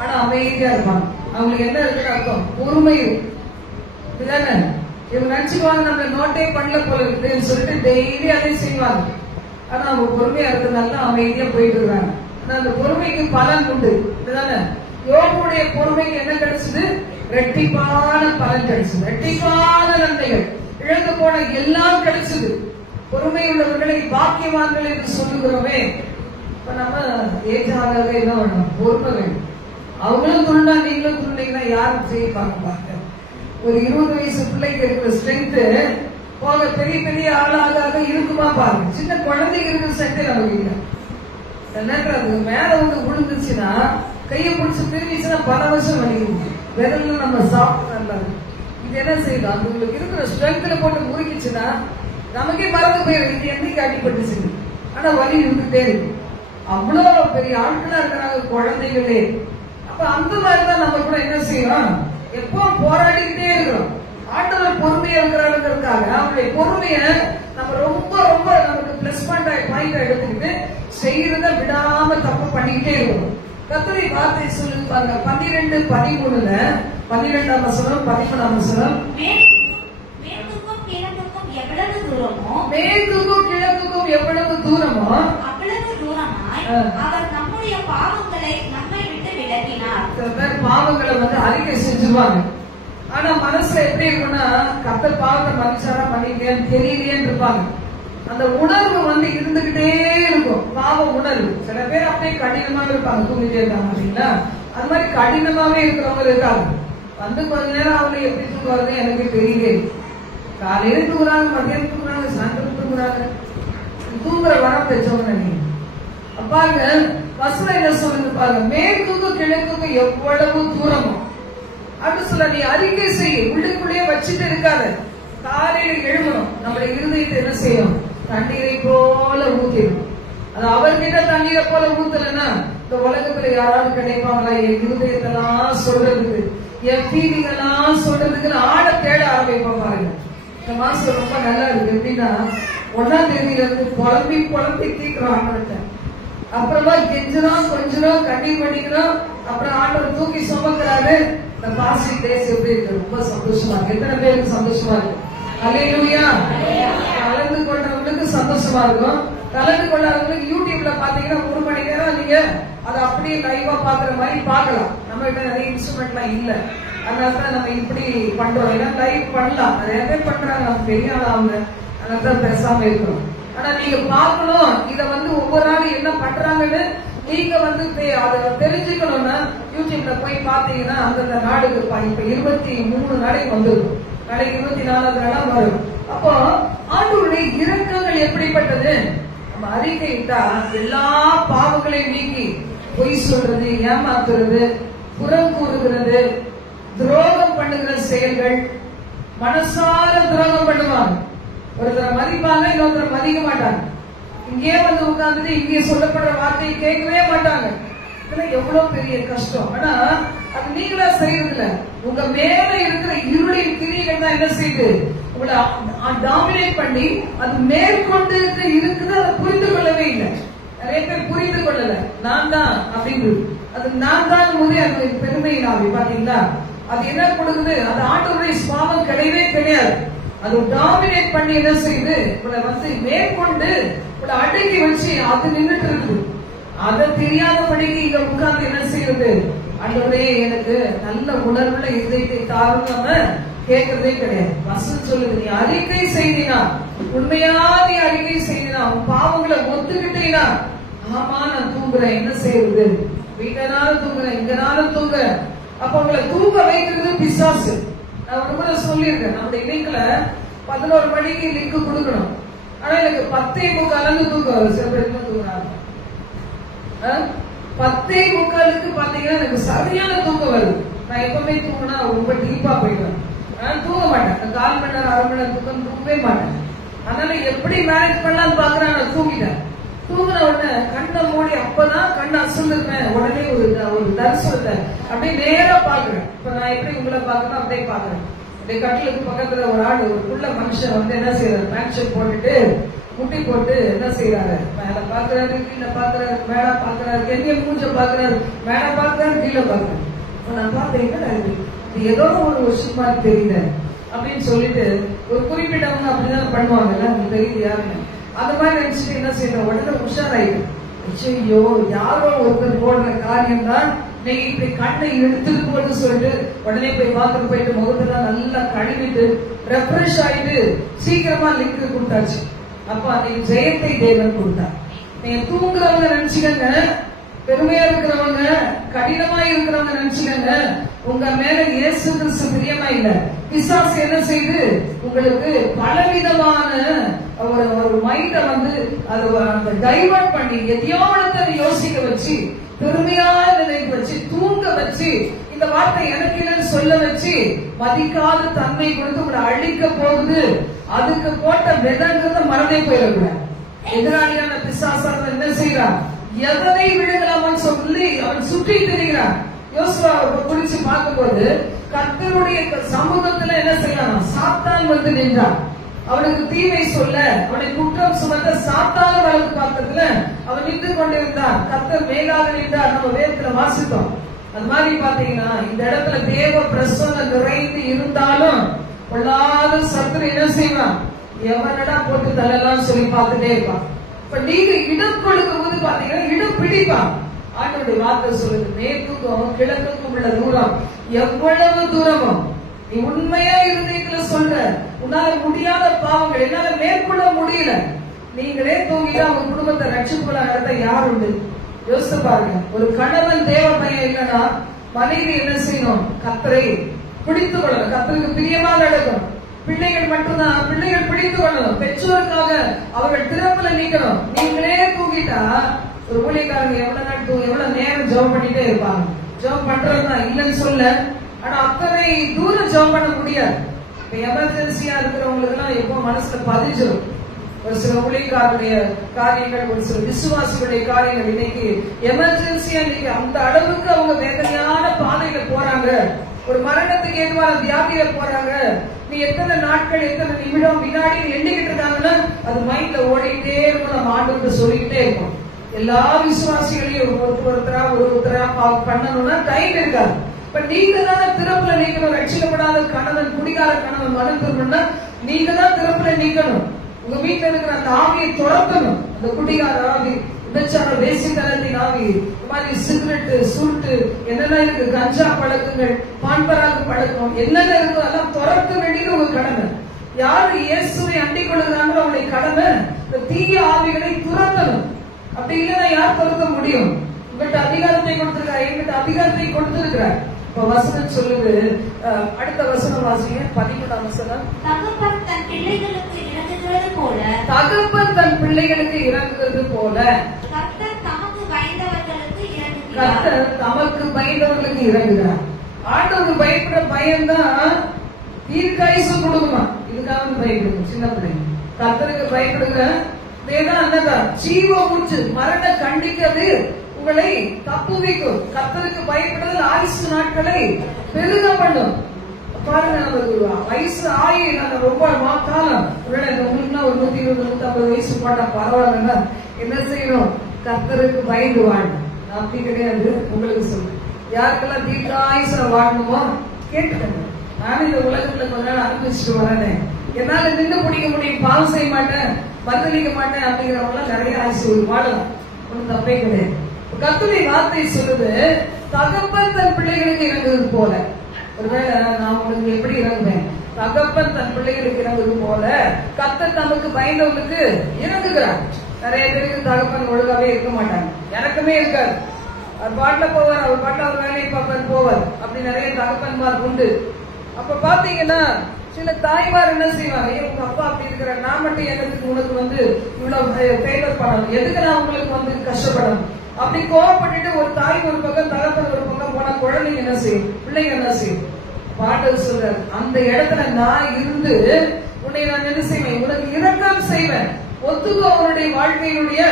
ஆனா அமைதியா இருப்பாங்க. அவங்களுக்கு என்ன இருக்குன்னு அர்த்தம்? பொறுமை. இதுதானே இவங்க நினைச்சுக்குவாங்க நம்ம நோட்டே பண்ணல போல இருக்குன்னு சொல்லிட்டு டெய்லி அதை செய்வாங்க. ஆனா அவங்க பொறுமையா இருக்கிறதுனால அமைதியா போயிட்டு இருக்காங்க. ஆனா அந்த பொறுமைக்கு பலன் உண்டு. இதுதானே யோபுடைய பொறுமைக்கு என்ன கிடைச்சது? ரெட்டிப்பான பலன் கிடைச்சது, ரெட்டிப்பான நன்மைகள், இழந்து போன எல்லாம் கிடைச்சது. பொறுமை உள்ளவர்களை பாக்கியவான்கள் என்று சொல்லுகிறோமே. இப்ப நம்ம ஏஜாக என்ன வேணும்? பொறுமை வேணும். அவங்களும் துருண்டா நீங்களும் துருண்டீங்கன்னா யாரும் செய்ய பார்க்க. ஒரு 20 வயசு பிள்ளைக்கு இருக்கிற ஸ்ட்ரென்த் போக பெரிய பெரிய ஆளாக இருக்குமா பாருங்க. சின்ன குழந்தைக்கு இருக்கிற ஸ்ட்ரென்த்தே நமக்கு இல்லை. என்னன்றது மேல விழுந்துச்சுன்னா கையை பிடிச்சி திரும்பிச்சுன்னா பல வருஷம் வலிக்கும். விரல்ல நம்ம சாப்பிட்டு இது என்ன செய்யலாம்? அது உங்களுக்கு இருக்கிற ஸ்ட்ரென்த்ல போட்டு முறுக்கிச்சுன்னா நமக்கே மறந்து போயிடும் இது என்னைக்கு அடிபட்டுச்சு. ஆனா வலி இருந்துட்டே இருக்கு. அவ்வளவு பெரிய ஆட்களா இருக்கிறாங்க குழந்தைகளே. அப்ப அந்த மாதிரிதான் நம்ம கூட என்ன செய்யறோம்? எப்போ போராடிக்கிட்டே இருக்கிறோம். ஆண்டவர் பொறுமையா இருக்கிறாருங்கிறதுக்காக அவருடைய பொறுமைய நம்ம ரொம்ப ரொம்ப நமக்கு பிளஸ் பாயிண்ட் எடுத்துக்கிட்டு செய்யறத விடாம தப்பு பண்ணிக்கிட்டே இருக்கணும். கர்த்தருடைய வார்த்தை சொல்லி பாருங்க 12:13 12ஆம் வசனம் 13ஆம் வசனம். மேற்குக்கும் கிழக்குக்கும் எவ்வளவு தூரமோ அவ்வளவு தூரமாய் அவர் நம்முடைய பாவங்களை நம்மை விட்டு விலக்கினார். சில பேர் பாவங்களை அறிக்கை செஞ்சுருவாங்க. ஆனா மனசுல எப்படி இருக்குன்னா கர்த்தர் பாவத்தை மன்னிச்சாரா பண்ணிக்கலையான்னு தெரியலையேன்னு இருப்பாங்க. அந்த உணர்வு இருந்துகிட்டே இருக்கும், பாவ உணர்வு. சில பேர் அப்படியே கடினமாவே இருப்பாங்க, தூங்கிட்டே இருக்காங்க இல்லைங்களா? அது மாதிரி கடினமாவே இருக்கிறவங்க இருக்காங்க. கொஞ்ச நேரம் அவங்க எப்படி தூங்குவாருன்னு எனக்கு தெரியல. காலையில தூங்குறாங்க, மதியம் தூங்குறாங்க, சாயந்தரம் தூங்குறாங்க. தூங்குற வரம் வச்சவங்க நீங்க அப்பாங்க. வசனம் என்ன சொல்லுங்க பாருங்க, மேற்குக்கும் கிழக்குக்கும் எவ்வளவு தூரமோ அப்படின்னு சொல்ல நீ அறிக்கை செய்ய. உள்ளுக்குள்ளேயே வச்சுட்டு இருக்காத. காலையில எழுமணும். நம்முடைய இருதயத்தை என்ன செய்யும்? தண்ணீரை போல ஊத்திடும். அது அவர்கிட்ட தண்ணீரை போல ஊத்தலன்னா இந்த உலகத்துல யாராவது கிடைப்பாங்களா? என் இருதயத்தெல்லாம் சொல்றதுக்கு, என் ஃபீலிங் எல்லாம் சொல்றதுக்கு ஆட தேட ஆரம்பிப்போம் பாருங்க. இந்த மாசம் ரொம்ப நல்லா இருக்கு. எப்படின்னா 1ஆம் தேதியில இருந்து புலம்பி தீக்கிறோம் ஆண்டவர்கிட்ட. அப்புறமா கெஞ்சுறோம், கொஞ்சம் கண்ணீர் பண்ணிக்கிறோம். அப்புறம் ஆண்டவர் தூக்கி சுமக்கிறாரு. இந்த பாசிட்டிவ் டேஸ் எப்படி இருக்கு? ரொம்ப சந்தோஷமா இருக்கு. எத்தனை பேருக்கு சந்தோஷமா இருக்கு? அல்லேலூயா. கலந்து கொள்றவங்களுக்கு சந்தோஷமா இருக்கும். கலந்து கொள்ளாதவங்களுக்கு யூடியூப்ல பாத்தீங்கன்னா 1 மணி நேரம் நீங்க அதை அப்படியே லைவா பாக்குற மாதிரி பாக்கலாம். நம்ம கிட்ட நிறைய இன்ஸ்ட்ருமெண்ட்லாம் இல்ல, அதனாலதான் நம்ம இப்படி பண்றோம். ஏன்னா லைவ் பண்ணலாம், நிறைய பேர் பண்றாங்க, நம்ம பெரிய ஆள் அவங்க, அதனாலதான் பேசாம இருக்கிறோம். ஆனா நீங்க பாக்கணும், இத ஒவ்வொரு நாளும் என்ன பண்றாங்கன்னு நீங்க அதை தெரிஞ்சுக்கணும்னா யூடியூப்ல போய் பாத்தீங்கன்னா அந்தந்த நாடுக்கு இப்ப 23 நாளைக்கு வந்துடும், நாளைக்கு 24வது நாளா வரும். அப்போ ஆண்டவருடைய இரக்கங்கள் எப்படிப்பட்டது? நம்ம அறிக்கையிட்டா எல்லா பாவங்களையும் நீக்கி பொய் சொல்றது, ஏமாத்துறது, புறம் கூறுகிறது, துரோகம் பண்ணுகிற செயல்கள், மனசார துரோகம் பண்ணுவாங்க. ஒருத்தரை மதிப்பாங்க, இன்னொருத்தரை மதிக்க மாட்டாங்க. இங்கே உட்கார்ந்து இங்கே சொல்லப்படுற வார்த்தையை கேட்கவே மாட்டாங்க. இதெல்லாம் எவ்வளவு பெரிய கஷ்டம். ஆனா அது நீங்களா செய்யறது இல்ல, உங்க மேல இருக்கிற இருளின் கிரியைகள் தான் என்ன செய்யுது, உங்களை டாமினேட் பண்ணி அது மேற்கொண்டு இருக்குது. அதை புரிந்து கொள்ளவே இல்லை. நிறைய பேர் புரிந்து கொள்ளல, நான் தான் அப்படிங்கிறது. அது நான் தான் போதே அது பெருமையினாவே பாத்தீங்களா, அது என்ன கொடுக்குது, அது ஆண்டவருடைய சுவாபம் கிடையவே கிடையாது. அது டாமினேட் பண்ணி என்ன செய்யுது, உங்களை மேற்கொண்டு உங்களை அடக்கி வச்சு அது நின்றுட்டு இருக்குது. அதை தெரியாதபடிக்கு இங்க உட்கார்ந்து என்ன செய்யறது, ஆண்டவரே எனக்கு நல்ல உணர்வுல இதயத்தை தாருங்க கேட்கறதே கிடையாது. வசனம் சொல்லுது, நீ அறிக்கை செய்தீனா, உண்மையா நீ அறிக்கை செய்தீனா, உன் பாவங்களை ஒத்துக்கிட்டீனா, ஆமா நான் தூங்குறேன், என்ன செய்யறது, வீட்டனாலும் தூங்குறேன், இங்கனாலும் தூங்குறேன். அப்ப உங்களை தூங்க வைக்கிறது பிசாசு. நான் ஒரு முறை சொல்லியிருக்கேன், நம்முடைய லிங்க்ல 11 மணிக்கு லிங்க் கொடுக்கணும். ஆனா எனக்கு 10:45 தூக்கம் வரும். சில பேர் தூங்குறாங்க 10:45 பாத்தீங்கன்னா எனக்கு சரியான தூக்கம் வருது. நான் எப்பவுமே தூங்கினா ரொம்ப டீப்பா போயிடுவேன். நான் தூங்க மாட்டேன், 1/4 மணி நேரம் 1/2 மணி நேரம் தூக்கம் தூங்கவே மாட்டேன். அதனால எப்படி மேனேஜ் பண்ணலாம்னு பாக்குறேன். நான் தூங்கிட்டேன். தூங்கின உடனே கண்ணை மூடி அப்பதான் கண்ணை அசந்துருப்பேன். உடனே ஒரு தரிசனத்தை அப்படியே நேரா பாக்குறேன். இப்ப நான் எப்படி உங்களை பாக்குறேன் அப்படியே பாக்குறேன். அப்படியே கட்டிலுக்கு பக்கத்துல ஒரு ஆள், ஒரு புள்ள மனுஷன் என்ன செய்யறாரு, பேண்ட் போட்டுட்டு முட்டி போட்டு என்ன செய்யறாரு, மேல பாக்குறாரு, கீழே பாக்குறாரு, மேல பாக்குறாரு, கெண்டிய மூஞ்ச பாக்குறாரு, மேல பாக்குறாரு, கீழே பாக்குறாரு. நான் பார்த்தேன், என்ன இது ஏதோ ஒரு விஷயம் மாதிரி தெரியல அப்படின்னு சொல்லிட்டு, ஒரு குறிப்பிட்டவங்க அப்படிதான் பண்ணுவாங்கல்ல, உங்களுக்கு தெரியுது யாருன்னு, அந்த மாதிரி நினைச்சிட்டு என்ன செய்யறோம், உடனே உஷாராயிடும். ஐயோ யாரோ ஒருத்தர் போடுற காரியம் தான் நீங்க இப்படி கண்ணை எடுத்துட்டு போட்டு சொல்லிட்டு உடனே போய் பாத்ரூம் போயிட்டு முகத்தெல்லாம் நல்லா கழுவிட்டு ரெஃப்ரெஷ் ஆயிட்டு சீக்கிரமா லிங்க் கொடுத்தாச்சு. அப்ப அன்னைக்கு ஜெயத்தை தேவன் கொடுத்தார். நீங்க தூங்குறவங்க நினைச்சுக்கங்க, பெருமையா இருக்கிறவங்க, கடினமா இருக்கிறவங்க நினைச்சுக்கங்க, உங்க மேல இயேசு கிறிஸ்து பிரியமா இல்ல. பிசாசு என்ன செய்து உங்களுக்கு பலவிதமான ஒரு மைண்ட அதை டைவர்ட் பண்ணி எதையோ யோசிக்க வச்சு, பெருமையான நினைக்க வச்சு, தூங்க வச்சு, இந்த வார்த்தை எனக்கு இல்லைன்னு சொல்ல வச்சு, மதிக்காத தன்மை கொடுத்து உங்களை அழிக்க போகுது. அதுக்கு போட்ட விதங்கிறத மறந்தே போயிடக்கூடாது. எதிராளியான பிசாசான என்ன செய்யறான், எதனை விழுங்கலாம்னு சொல்லி அவன் சுற்றி திரிகிறான். யோசுவா குறிச்சு பார்க்கும்போது கர்த்தருடைய சமூகத்துல என்ன செய்யலாம், சாத்தான் நின்றான். அவனுக்கு தீமை சொல்ல, அவனை குற்றம் சுமந்த சாத்தான வழக்கு பார்த்ததுல அவன் நின்று கொண்டிருந்தான். கர்த்தர் மேலாக நின்றார், நம்ம வேதத்துல வாசித்தோம். அது மாதிரி பாத்தீங்கன்னா இந்த இடத்துல தேவ பிரசன்னம் நிறைந்து இருந்தாலும் பொல்லாத சத்துரு என்ன செய்வான், எவனடா போட்டு தள்ளலாம் சொல்லி பார்த்துட்டே இருப்பான். இப்ப நீங்க இடம் கொடுக்கும் போது பாத்தீங்கன்னா இடம் பிடிப்பான். ஆண்டோடைய வார்த்தை சொல்லுது, மேற்குக்கும் கிழக்குக்கும் உள்ள தூரம் எவ்வளவு தூரமோ, நீ உண்மையா இருந்தீங்கள சொல்ற, உன்னால முடியாத பாவங்கள் என்னால மேற்கொள்ள முடியல, நீங்களே தூங்கிட்டு அவங்க குடும்பத்தை ரட்சிப்புல நடத்த யார் உண்டு? யோசித்து பாருங்க. ஒரு கணவன் தேவ பையன் இல்லைன்னா மனைவி என்ன செய்யணும், கர்த்தரை பிடித்துக் கொள்ளணும், கர்த்தருக்கு பிரியமா நடக்கணும். பிள்ளைகள் மட்டும்தான் பிள்ளைகள் பிடித்துக் கொள்ளணும், பெற்றோருக்காக அவர்கள் திறப்புல நீக்கணும். நீங்களே தூங்கிட்டா ஒரு ஊழியக்காரங்க எவ்வளவு நேரம் ஜெபம் பண்ணிட்டே இருப்பாங்க. ஜெபம் பண்றதுதான் இல்லைன்னு சொல்ல, ஆனா அத்தனை தூரம் ஜெபம் பண்ண முடியாது. இப்ப எமர்ஜென்சியா இருக்கிறவங்களுக்கு எல்லாம் எப்போ மனசுல பதிஞ்சிடும். ஒரு சில ஊழியக்காரருடைய காரியங்கள், ஒரு சில விசுவாசிகளுடைய காரியங்கள் இன்னைக்கு எமர்ஜென்சியா இன்னைக்கு அந்த அளவுக்கு அவங்க வேதனையான பாதையில போறாங்க. ஒரு மரணத்துக்கு ஏதுவான வியாதியில போறாங்க. நீ எத்தனை நாட்கள், எத்தனை நிமிடம், வினாடி எண்ணிக்கிட்டு இருக்காங்கன்னா அது மைண்ட்ல ஓடிக்கிட்டே இருக்கும். நம்ம ஆண்டுகிட்ட சொல்லிக்கிட்டே இருக்கோம். எல்லா விசுவாசிகளையும் ஒருத்தரா பண்ணணும்னா டைம் இருக்காது. இப்ப நீங்க தானே திறப்புல நீக்கணும். ரட்சிக்கப்படாத கணவன், குடிகார கணவன் மனம் திரும்பணும்னா நீங்க தான் திறப்புல நிக்கணும். உங்க வீட்டுல இருக்கிற அந்த ஆவியை துரத்தணும். அந்த குடிகார ஆவி, விபச்சார வேசித்தனத்தின் ஆவி, இந்த மாதிரி சிகரெட்டு சுருட்டு என்னென்ன இருக்கு, கஞ்சா பழக்கங்கள், பான்பராக பழக்கம் என்னென்ன இருக்கோ அதெல்லாம் துரத்த வேண்டியது உங்க கடமை. யாரு இயேசுவை அண்டிக் கொள்ளுகிறாங்களோ அவங்களுடைய கடமை இந்த தீய ஆவிகளை துரத்தணும். அப்படி இல்லைன்னா யார் துரத்த முடியும்? உங்கள்கிட்ட அதிகாரத்தை கொடுத்திருக்கார், எங்கிட்ட அதிகாரத்தை கொடுத்திருக்கிறார். இப்ப வசனம் சொல்லுது, அடுத்த வசனம் வாசிங்க, 13ஆம் வசனம். தகப்பன் தன் பிள்ளைகளுக்கு இறங்குகிறது போல, தகப்பன் தன் பிள்ளைகளுக்கு இறங்குகிறது போல கர்த்தர் தமக்கு பயந்தவர்களுக்கு இறங்குகிறார். கர்த்தர் தமக்கு பயந்தவர்களுக்கு இறங்குகிறார். ஆண்டவருக்கு பயப்பட பயம்தான் தீர்க்காயுசு கொடுக்குமா. இதுக்காக பயப்படுங்க சின்ன பிள்ளைங்க. கர்த்தருக்கு பயப்படுங்க ஜீவ ஊற்று, மரண கண்டிக்கிறது உங்களை தப்புவிக்கும். கர்த்தருக்கு பயப்படுதல் ஆயுசு நாட்களை பெருக பண்ணும். பாருங்க, நமக்கு வயசு ஆகி ரொம்ப காலம் ஒரு 120 150 வயசு போட்டா பரவாயில்லன்னா என்ன செய்யணும்? கர்த்தருக்கு பயந்து வாழணும். அப்படி கிடையாது. உங்களுக்கு சொல்றேன், யாருக்கெல்லாம் தீர்க்காயுசா வாழணுமோ கேட்டுக்கணும். நானும் இந்த உலகத்துல கொஞ்ச நாள் அனுபவிச்சுட்டு வரேன். என்னால நின்று பிடிக்க முடியும், பாவம் செய்ய மாட்டேன், பதிலளிக்க மாட்டேன் அப்படிங்கிறவங்க நிறைய ஆயுசு வாழலாம். ஒன்னும் தப்பே கிடையாது. கர்த்தருடைய வார்த்தை சொல்லுது, தகப்பன் தன் பிள்ளைகளுக்கு இறங்குவது போல. ஒருவேளை நான் உங்களுக்கு எப்படி இறங்குவேன்? தகப்பன் தன் பிள்ளைகளுக்கு இறங்குவது போல கர்த்தர் நமக்கு பயந்தவங்களுக்கு இறங்குகிறார். நிறைய பேருக்கு தகப்பன் ஒழுங்காவே இருக்க மாட்டாங்க, எனக்குமே இருக்காது. அவர் பாட்டுல போவார், அவர் பாட்டுல அவர் வேலையை பார்ப்பார் போவார். அப்படி நிறைய தகப்பன்மார் உண்டு. அப்ப பாத்தீங்கன்னா சில தாய்மார் என்ன செய்வாங்க, உங்க அப்பா அப்படி இருக்கிற, நான் மட்டும் எனக்கு உனக்கு இவ்வளவு ஃபேவர் பண்ணணும், எதுக்கு நான் உங்களுக்கு கஷ்டப்படணும் அப்படி கோவப்பட்டுட்டு ஒரு தாய் ஒரு பக்கம் தகப்பன் ஒரு பக்கம் போனா குழந்தைங்க என்ன செய்யும், பிள்ளைங்க என்ன செய்யும்? பாடல் சொல்றாரு, அந்த இடத்துல நான் இருந்து உன்னை நான் என்ன செய்வேன், உனக்கு இரக்கம் செய்வேன். ஒத்துக்கோ அவனுடைய வாழ்க்கையினுடைய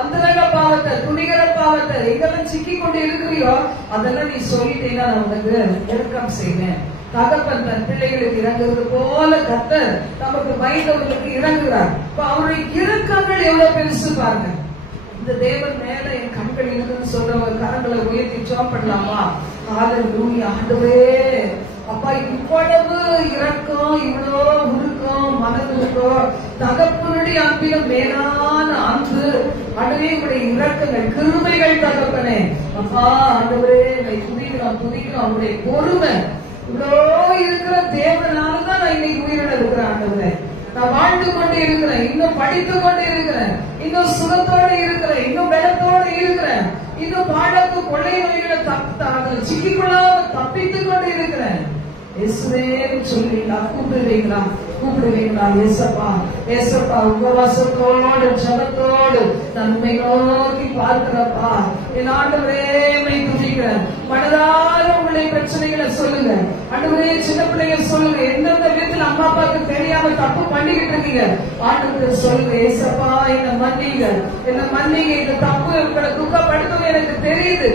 அந்த பாவத்தை, துணிகர பாவத்தை, எங்கெல்லாம் சிக்கி கொண்டு இருக்கிறியோ அதெல்லாம் நீ சொல்லிட்டேன்னா நான் உனக்கு இரக்கம் செய்வேன். தகப்பன் தன் பிள்ளைகளுக்கு இறங்குறது போல கர்த்தர் நமக்கு பயந்தவர்களுக்கு இறங்குகிறார். அவருடைய இரக்கங்கள் எவ்வளவு பெருசு பாருங்க. இந்த தேவன் மேல என் கண்கள் இருக்குன்னு சொல்றவங்க கரங்களை உயர்த்தி ஜெபம் பண்ணலாமா? ஹalleluya. ஆண்டவரே அப்பா, இவ்வளவு இரக்கம், இவ்வளவு உருக்கம், மனது இருக்கோம், தகப்பனுடைய அன்பிலும் மேலான அன்பு, ஆண்டவரே உங்களுடைய இரக்கங்கள், கிருபைகள் தகப்பனே. அப்பா ஆண்டவரே என்னை துதிக்கிறோம் அவருடைய பொறுமை இவ்வளோ இருக்கிற தேவனாலதான் நான் இன்னைக்கு உயிரிழந்து இருக்கிறேன். ஆண்டவரே நான் வாழ்ந்து கொண்டே இருக்கிறேன், இன்னும் படித்துக் கொண்டே இருக்கிறேன், இன்னும் சுகத்தோடு இருக்கிறேன், இன்னும் பலத்தோடு இருக்கிறேன், இன்னும் பாடத்து கொள்ளை நோய்களை சிக்கிக்கொள்ளாம தப்பித்துக் கொண்டே இருக்கிறேன். சொல்றீங்களா? கூப்பிடுவீங்களா? ஏசப்பா ஏசப்பா, உபவாசத்தோடு ஜபத்தோடு நன்மை நோக்கி பார்க்கிறப்பா என் ஆண்டவரே துதிக்கிறேன். மனதார உங்களுடைய பிரச்சனைகளை சொல்லுங்க. ஆண்டவரே சின்ன பிள்ளைங்க சொல்லுங்க, எந்தெந்த விதத்தில் அம்மா அப்பாவுக்கு தெரியாம தப்பு பண்ணிக்கிட்டு இருக்கீங்க ஆண்டவருக்கு சொல்லுங்க. ஏசப்பா என்ன மன்னிங்க, இந்த தப்பு உங்களை துக்கப்படுத்தும் எனக்கு தெரியுது,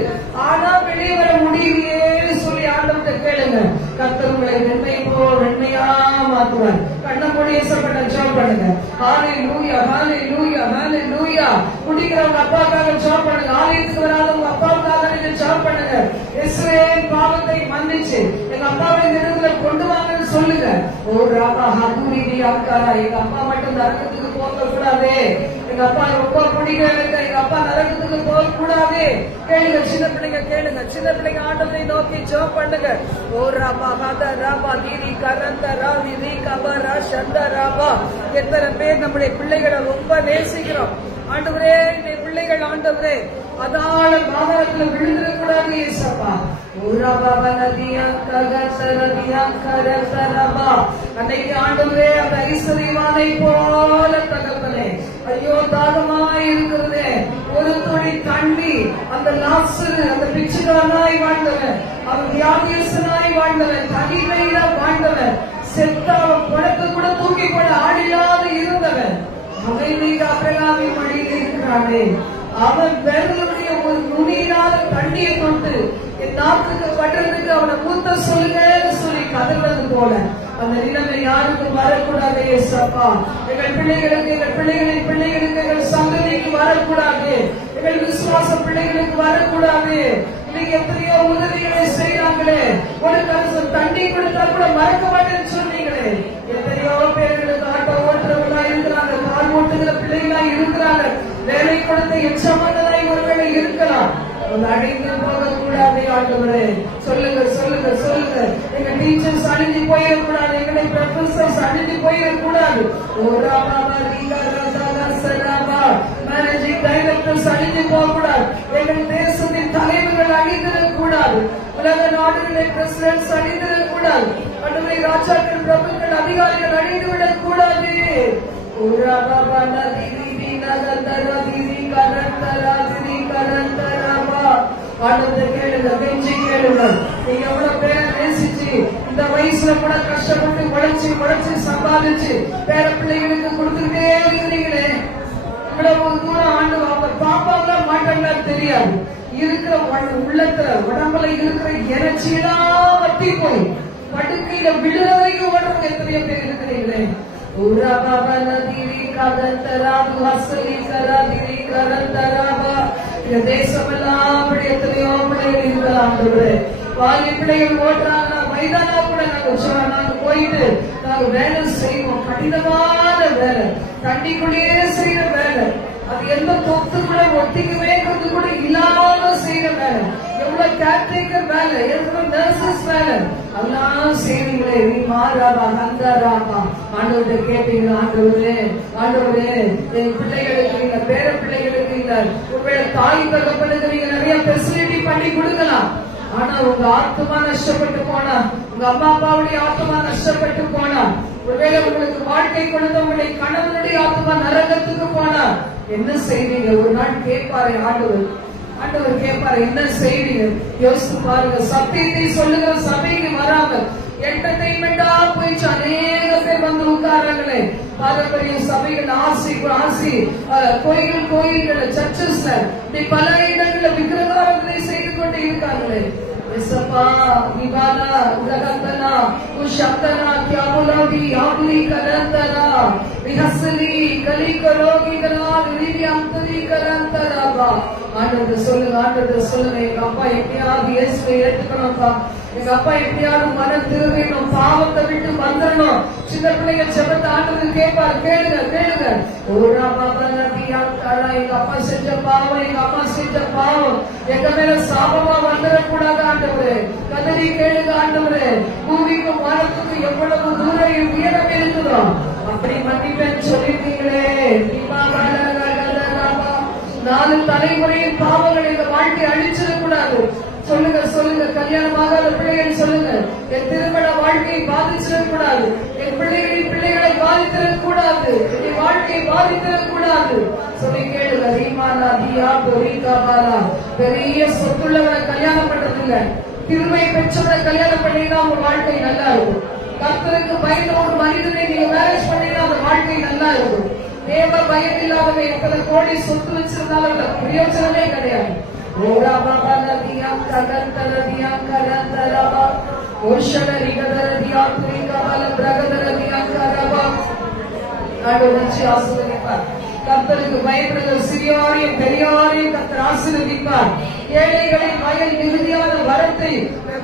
ஆனா வெளியே வர முடியலையே சொல்லி ஆண்டவர்கிட்ட கேளுங்க. கர்த்தர் உங்களை வெண்மையா மாத்துவார். கண்ணை மூடி ஏசப்பட்ட ஜெபம் பண்ணுங்க. ஹalleluya ஹalleluya ஹalleluya. குடிக்கிறவங்க அப்பாவுக்காக ஜெபம் பண்ணுங்க. ஆலயத்துக்கு வராதவங்க அப்பாவுக்காக நீங்க ஜெபம் பண்ணுங்க. இயேசுவே பாவத்தை மன்னிச்சு எங்க அப்பாவை இந்த இடத்துல கொண்டு வாங்கன்னு சொல்லுங்க. ஓ ராபா ஹதுரிதி அக்காரா, எங்க அப்பா மட்டும் நரகத்துக்கு போக கூடாது, எங்க அப்பா ரொம்ப பிடிக்க, எங்க அப்பா நரகத்துக்கு போக கூடாது. கேளுங்க சின்ன பிள்ளைங்க, கேளுங்க சின்ன பிள்ளைங்க, ஆண்டவரை நோக்கி ஜெபம் பண்ணுங்க. ஓ ராபா ஹத ராபா தீதி கரந்த ராவி தி கபரா சந்த ராபா. எத்தனை பேர் நம்முடைய பிள்ளைகளை ரொம்ப நேசிக்கிறோம். ஆண்டவரே இந்த பிள்ளைகள் ஆண்டவரே அதால பாவத்தில் விழுந்துடக்கூடாது ஏசப்பா. அன்னைக்கு ஆண்டவரே அந்த ஐஸ்வர்யவானை போல தகப்பனே, ஐயோ தாகமாய் இருக்கிறதே, ஒரு துளி தண்ணி அந்த லாசரு, அந்த பிச்சைக்காரனாய் வாழ்ந்தவன், அவன் வியாதியசனாய் வாழ்ந்தவன், தனிமையில வாழ்ந்தவன், செத்தாவன் பணத்தை கூட தூக்கி கொள்ள ஆடில்லாத இருந்தவன், அவன் நீங்க அபிரகாமின் வழியில் இருக்கிறானே, அவன் விரலுடைய ஒரு நுனியினால தண்ணியை கொண்டு என் நாக்குக்கு படுறதுக்கு அவனை மூத்த சொல்லுங்க சொல்லி கதறது போல அந்த நிலைமை யாருக்கும் வரக்கூடாது ஏசப்பா. எங்கள் பிள்ளைகளுக்கு, எங்கள் பிள்ளைகளின் பிள்ளைகளுக்கு, எங்கள் சந்ததிக்கு வரக்கூடாது, எங்கள் விசுவாச பிள்ளைகளுக்கு வரக்கூடாது. நீங்க எத்தனையோ உதவிகளை செய்யறாங்களே. ஒரு கலசம் தண்ணி கொடுத்தா கூட மறக்க மாட்டேன்னு சொன்னீங்களே. எத்தனையோ பேர்களுக்கு ஆட்டோ ஓட்டுறவங்களா இருக்கிறாங்க, கால் ஓட்டுகிற பிள்ளைகளா இருக்கிறாங்க. வேலை கொடுத்த எச்சமானதாய் ஒருவேளை இருக்கலாம். அழிந்து போகக்கூடாது ஆண்டவரே. சொல்லுங்க சொல்லுங்க சொல்லுங்க. எங்க டீச்சர்ஸ் அழிஞ்சு போயிடக்கூடாது, எங்களை ப்ரொஃபசர்ஸ் அழிஞ்சு போயிடக்கூடாது. மேனேஜிங் டைரக்டர்ஸ் அழிஞ்சு போகக்கூடாது. எங்கள் தேசத்தின் தலைவர்கள் அழிந்திடக்கூடாது. உலக நாடுகளில் பிரசிடென்ட்ஸ் அழிந்திடக்கூடாது. அன்றைய ராஜாக்கள், பிரபுக்கள், அதிகாரிகள் அழிந்துவிடக் கூடாது. இந்த வயசுல கூட கஷ்டப்பட்டு உழைச்சு சம்பாதிச்சு பேர பிள்ளைகளுக்கு கொடுத்துட்டே இருக்கிறீங்களே. இவ்வளவு தூரம் ஆண்டு அவங்க பாப்பாங்க மாட்டாங்க தெரியாது. இருக்கிற உள்ளத்துல உடம்புல இருக்கிற எனர்ஜியெல்லாம் வட்டி போய் படுக்கையில விழுற வரைக்கும் ஓடுறவங்க எத்தனையோ பேர் இருக்கிறீங்களே. தேசமெல்லாம் எத்தனையோ பிள்ளைகள் இருக்கலாம். பாதி பிள்ளைகள் ஓட்டுறாங்க. மைதானா கூட நாங்க போயிட்டு நாங்க வேலை செய்வோம். கடினமான வேலை, தண்ணிக்குள்ளேயே செய்யற வேலை. அது எந்த தொத்து கூட ஒத்திக்குவேங்கிறது கூட இல்லாம செய்யற வேலை. எவ்வளவு கேர்டேக்கர் வேலை, எவ்வளவு நர்சஸ் வேலை, அதெல்லாம் செய்வீங்களே. நீ மாறாபா நந்தாராபா ஆண்டவர்கிட்ட கேட்டீங்க. ஆண்டவரே என் பிள்ளைகளுக்கு இல்ல, பேர பிள்ளைகளுக்கு இல்ல, உங்களோட தாய் தகப்பனுக்கு நீங்க நிறைய ஃபெசிலிட்டி பண்ணி கொடுக்கலாம். ஆனா உங்க ஆத்மா நஷ்டப்பட்டு போனா, உங்க அம்மா அப்பாவுடைய ஆத்மா நஷ்டப்பட்டு போனா, ஒருவேளை உங்களுக்கு வாழ்க்கை கொடுத்த உங்களுடைய கணவனுடைய ஆத்மா நரகத்துக்கு போனா என்ன செய்வீங்க? ஒரு நாள் கேட்பாரு ஆண்டவர் கேட்பாரு, என்ன செய்வீங்க? யோசித்து பாருங்க. சத்தியத்தை சொல்லுகிற சபைக்கு வராம என்டர்டெயின்மெண்டா போயிடுச்சு. அநேக பேர் வந்து உட்காராங்களே. பாரம்பரிய சபைகள், ஆசி கோயில்கள், சர்ச்சஸ்ல பல இடங்கள்ல விக்கிரகாரங்களை செய்து கொண்டு இருக்காங்களே. சொல்லுங்க எங்க அப்பா எப்படியாவது இயேசுவை ஏத்துக்கணும்ப்பா, எங்க அப்பா எப்படியாவது மனம் திரும்பணும், பாவத்தை விட்டு வந்துடணும். சின்ன பிள்ளைங்க செபத்தை ஆண்டவர் கேட்பாரு. கேளுங்க. எங்க அப்பா செஞ்ச பாவம், எங்க அம்மா செஞ்ச பாவம் எங்க மேல சாபமா வந்துடக்கூடாது ஆண்டவரே. கதறி கேளுங்க ஆண்டவரே. பூமிக்கும் மரத்துக்கும் எவ்வளவு தூரம் உயரம் இருக்குதோ அப்படி மன்னிப்பேன்னு சொல்லிருக்கீங்களே. 4 தலைமுறையின் பாவங்கள் எங்க வாழ்க்கையை அழிச்சிடக்கூடாது. சொல்லுங்க. கல்யாணமாகாத பிள்ளைகள் சொல்லுங்க, என் திருமண வாழ்க்கையை பாதிச்சிடக்கூடாது, என் பிள்ளைகளின் பிள்ளைகளை பாதித்திடக்கூடாது, என் வாழ்க்கையை பாதித்திடக்கூடாது சொல்லி கேளுங்க. ரீமானா தியா பொறிகாபாலா. பெரிய சொத்துள்ளவரை கல்யாணம் பண்றது இல்ல, திருமை பெற்றவரை கல்யாணம் பண்ணீங்கன்னா உங்க வாழ்க்கை நல்லா இருக்கும். கர்த்தருக்கு பயந்த ஒரு மனிதனை நீங்க மேரேஜ் பண்ணீங்கன்னா அந்த வாழ்க்கை நல்லா இருக்கும். தேவ பயம் இல்லாதவங்க எத்தனை கோடி சொத்து வச்சிருந்தாலும் பிரயோஜனமே கிடையாது. கர்த்தருக்கு பயப்படுகிற சிறியாரையும் பெரியாரையும் கர்த்தர் ஆசீர்வதிப்பார். ஏழைகளின் வயல் மிகுதியான வரத்தை,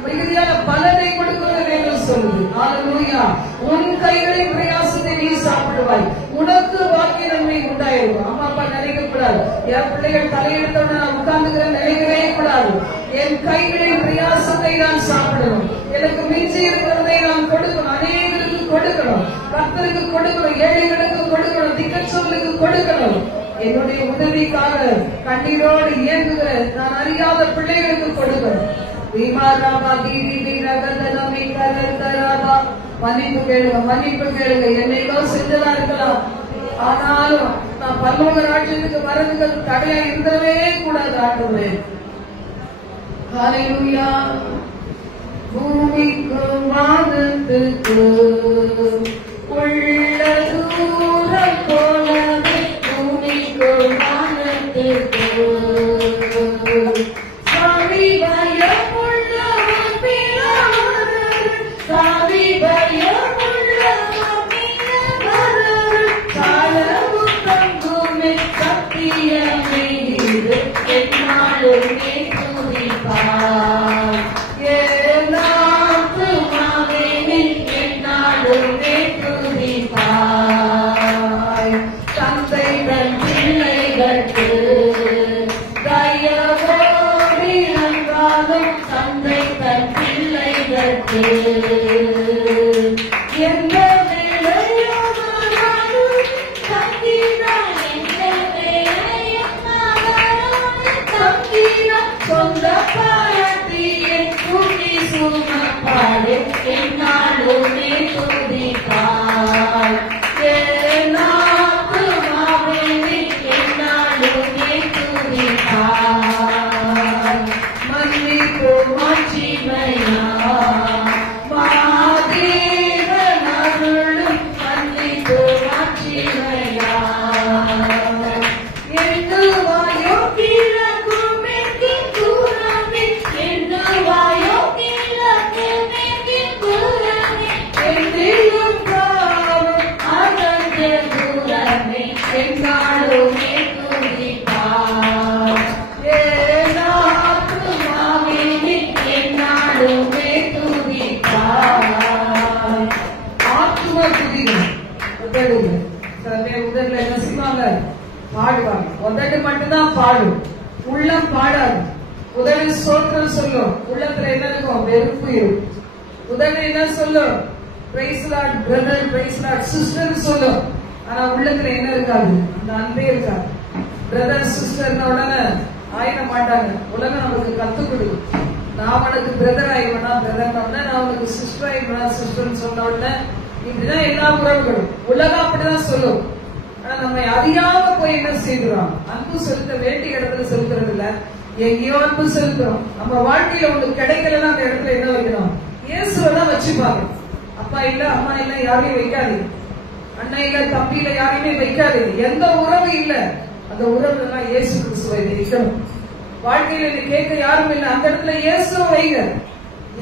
மிகுதியான பலனை கொடுக்கிறது என்று சொல்லுது. ஹல்லேலூயா. உன் கைகளின் பிரயாசத்தை நீ சாப்பிடுவாய், உனக்கு பாக்கிய நன்மை உண்டாயிருக்கும். அம்மா அப்பா நினைக்க கூடாது, என் பிள்ளைகள் தலையெடுத்தோட நான் உட்கார்ந்துக்கிற நினைக்கவே கூடாது. என் கைகளின் பிரயாசத்தை நான் சாப்பிடணும், எனக்கு மிஞ்சி இருக்கிறதை நான் கொடுக்கணும், அநேகருக்கு கொடுக்கணும், கர்த்தருக்கு கொடுக்கணும், ஏழைகளுக்கு கொடுக்கணும், திக்கச்சொல்லுக்கு கொடுக்கணும். என்னுடைய உதவிக்காக கண்ணீரோடு இயங்குகிற நான் அறியாத பிள்ளைகளுக்கு கொடுக்கணும். மன்னிப்பு கேளுங்க. என்னைக்கோ செஞ்சதா இருக்கலாம், ஆனாலும் நான் பரலோக ராஜ்யத்துக்கு வரதுக்கு தடையா இருந்தவே கூடாது ஆண்டவரே. ஹல்லேலூயா. பூமிக்கு வானத்துக்கு உள்ள தூரம் போலவே பூமிக்கு வானத்துக்கு சாமி பயமுள்ளவர் பிறர், சாமி பயமுள்ளவர் பிறர், காலமும் தங்குமே சத்தியமே இது என்னாலுமே துதிப்பார். பாராட்டு. எந்த வேளையும் தங்கினான், எந்த வேளையும் தங்கினான், சொந்த பாராட்டி என் துணி சுமப்பாடு என்னாலுமே துதிப்பார். உதடுல என்ன செய்வாங்க? பாடுவாங்க. உதடு மட்டும்தான் பாடும், உள்ளம் பாடாது. உதடு ஸ்தோத்திரம் சொல்லும், உள்ளத்துல என்ன இருக்கும்? வெறுப்பு இருக்கும். உதடு என்ன சொல்லும்? Praise Lord brother, praise Lord sister சொல்லும். ஆனா உள்ளத்துல என்ன இருக்காது? அந்த அன்பே இருக்காது. பிரதர் சிஸ்டர் உடனே ஆயிட மாட்டாங்க. உலகம் நமக்கு கத்துக் கொடுக்கும். நான் உனக்கு பிரதர் ஆயிடுவேனா பிரதர், நான் உனக்கு சிஸ்டர் ஆயிடுவேனா சிஸ்டர் சொன்ன உடனே இப்படிதான் எல்லா உறவுகளும். உலகம் அப்படிதான் சொல்லும். ஆனா நம்ம அறியாம போய் என்ன செய்கிறோம்? அன்பு செலுத்த வேண்டிய இடத்துல செலுத்துறது இல்ல, எங்கேயோ அன்பு செலுத்துறோம். நம்ம வாழ்க்கையில உங்களுக்கு கிடைக்கலன்னா அந்த இடத்துல என்ன வைக்கணும்? இயேசுவதான் வச்சு பாக்கணும். அப்பா இல்ல, அம்மா இல்ல, யாரையும் வைக்காதீங்க. அண்ணன் இல்ல, தம்பி இல்ல, யாரையுமே வைக்காதீங்க. எந்த உறவு இல்ல, அந்த உறவுல எல்லாம் இயேசு கிறிஸ்துவை வைக்கணும். வாழ்க்கையில நீ கேட்க யாரும் இல்ல, அந்த இடத்துல இயேசுவை வைங்க.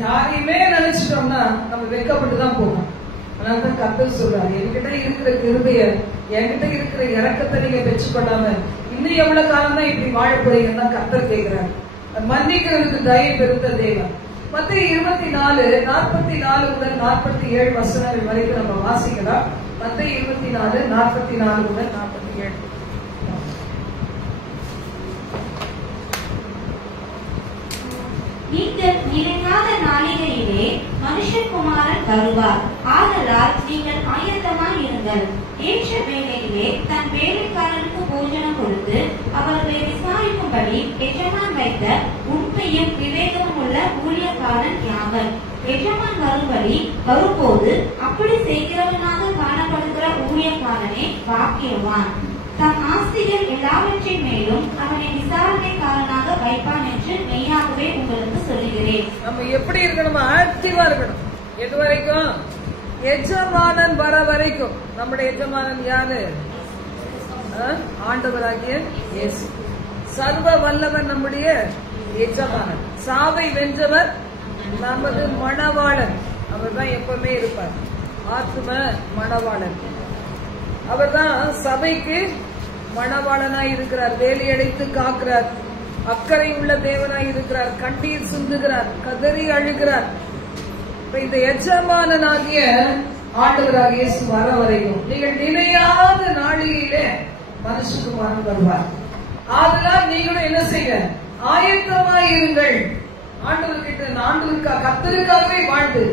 யாரையுமே நினைச்சிட்டோம்னா நம்ம வெட்கப்பட்டுதான் போகணும். அதனாலதான் கர்த்தர் சொல்றாரு, என்கிட்ட இருக்கிற கிருபைய, என்கிட்ட இருக்கிற இறக்கத்தை நீங்க பெற்றுக்கொள்ளாம இன்னும் எவ்வளவு காலம் தான் இப்படி வாழ போறீங்கன்னா கர்த்தர் கேட்கிறார். மன்னிக்கிறதுக்கு தயை பெருத்த தேவன். மத்தேயு 24:44 முதல் 47 வசனங்கள் வரைக்கும் நம்ம வாசிக்கலாம். மத்தேயு 24:44 முதல் 47. நீங்கள் நினைக்காத நாளிகையிலே மனுஷகுமாரன் வருவார். ஆதலால் நீங்கள் ஆயத்தமாய் இருங்கள். ஏற்ற வேளையிலே தன் வேலைக்காரனுக்கு போஜனம் கொடுத்து அவர்களை விசாரிக்கும்படி எஜமான் வைத்த உண்மையும் விவேகமும் உள்ள ஊழியக்காரன் யாவர். எஜமான் வரும்போது அப்படி செய்கிறவனாக காணப்படுகிற ஊழியக்காரனே பாக்கியவான். தன் ஆஸ்திகள் எல்லாவற்றின் மேலும் அவனை விசாரணைக்காரனாக வைப்பான் என்று மெய்யாகவே உங்களுக்கு சொல்லுகிறேன். நம்ம எப்படி இருக்கணும்? ஆக்டிவா இருக்கணும். எது வரைக்கும்? எஜமானன் வர வரைக்கும். நம்முடைய எஜமானன் யாரு? ஆண்டவராகிய இயேசு. சர்வ வல்லவன் நம்முடைய எஜமானன். சாவை வென்றவர் நமது மணவாளன். அவர் தான் எப்பவுமே இருப்பார். ஆத்ம மணவாளன். அவர் தான் சபைக்கு மணவாளனாய் இருக்கிறார். வேலையடைத்து காக்கிறார். அக்கறை உள்ள தேவனாய் இருக்கிறார். கண்ணீர் சிந்துகிறார், கதறி அழுகிறார். இந்த எஜமானனாகிய ஆண்டவராகிய இயேசு வர வரைக்கும் நீங்கள் நினையாத நாளிலே மனுஷகுமாரன் வருவார். ஆதலால் நீங்களும் என்ன செய்ய? ஆயத்தமாய் இருங்கள். ஆண்டவர்கிட்ட கர்த்தருக்காகவே வாழ்ந்து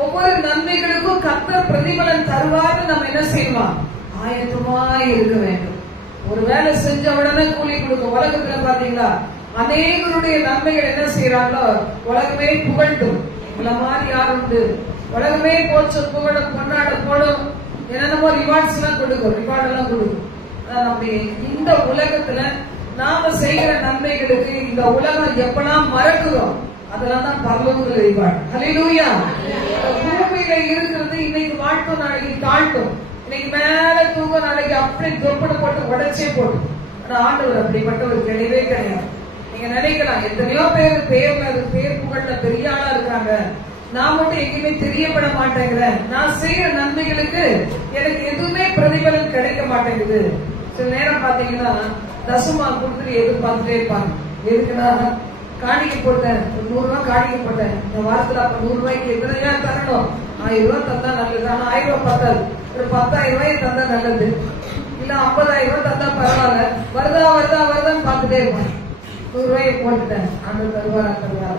ஒவ்வொரு நன்மைகளுக்கும் கர்த்தர் பிரதிபலன் தருவார்னு நம்ம என்ன செய்வோம்? ஆயத்தமாய் இருக்க வேண்டும். ஒரு வேலை செஞ்ச உடனே கூலி கொடுக்கும். உலகத்துல பாத்தீங்களா அநேகருடைய நன்மைகள் என்ன செய்யறாங்களோ உலகமே புகழ்டும். இவ்வளவு மாதிரி யார் உண்டு? உலகமே போச்சு புகழும், கொண்டாட போடும், என்னென்னமோ ரிவார்ட்ஸ் எல்லாம் கொடுக்கும், ரிவார்ட் எல்லாம் கொடுக்கும். நம்முடைய இந்த உலகத்துல நாம செய்கிற நன்மைகளுக்கு இந்த உலகம் எப்பெல்லாம் மறக்குதோ அதெல்லாம் தான் பரலோக ரிவார்ட். ஹல்லேலூயா. பூமியில இருக்கிறது இன்னைக்கு வாழ்த்தும், நாளைக்கு தாழ்த்தும். இன்னைக்கு மேல தூங்க, நாளைக்கு அப்படி தொப்பட போட்டு உடைச்சே போடும். ஆனா ஆண்டவர் அப்படிப்பட்ட ஒரு கிடையவே கிடையாது. நீங்க நினைக்கலாம் எத்தனையோ பேர் புகழ்ல பெரிய ஆளா இருக்காங்க, நான் மட்டும் எங்கேயுமே தெரியப்பட மாட்டேங்கிறேன், நான் செய்யற நன்மைகளுக்கு எனக்கு எதுவுமே பிரதிபலன் கிடைக்க மாட்டேங்குது. சில நேரம் பாத்தீங்கன்னா தசமா கொடுத்துட்டு எதிர்பார்த்துட்டே இருப்பாங்க. எதுக்குன்னா காணிக்கை போட்டேன், ஒரு 100 ரூபாய் காணிக்கை போட்டேன், இந்த வாரத்துல அப்ப 100 ரூபாய்க்கு எத்தனையா தரணும்? 1000 ரூபாய் தந்தா நல்லது. ஆனா 1000 ரூபாய் பத்தாது, ஒரு 10,000 ரூபாய் தந்தா நல்லது, இல்ல 50,000 ரூபாய் தந்தா பரவாயில்ல. வருதான்னு பாத்துட்டே இருப்பாங்க. 100 ரூபாயை போட்டுட்டேன், அந்த தருவாரா.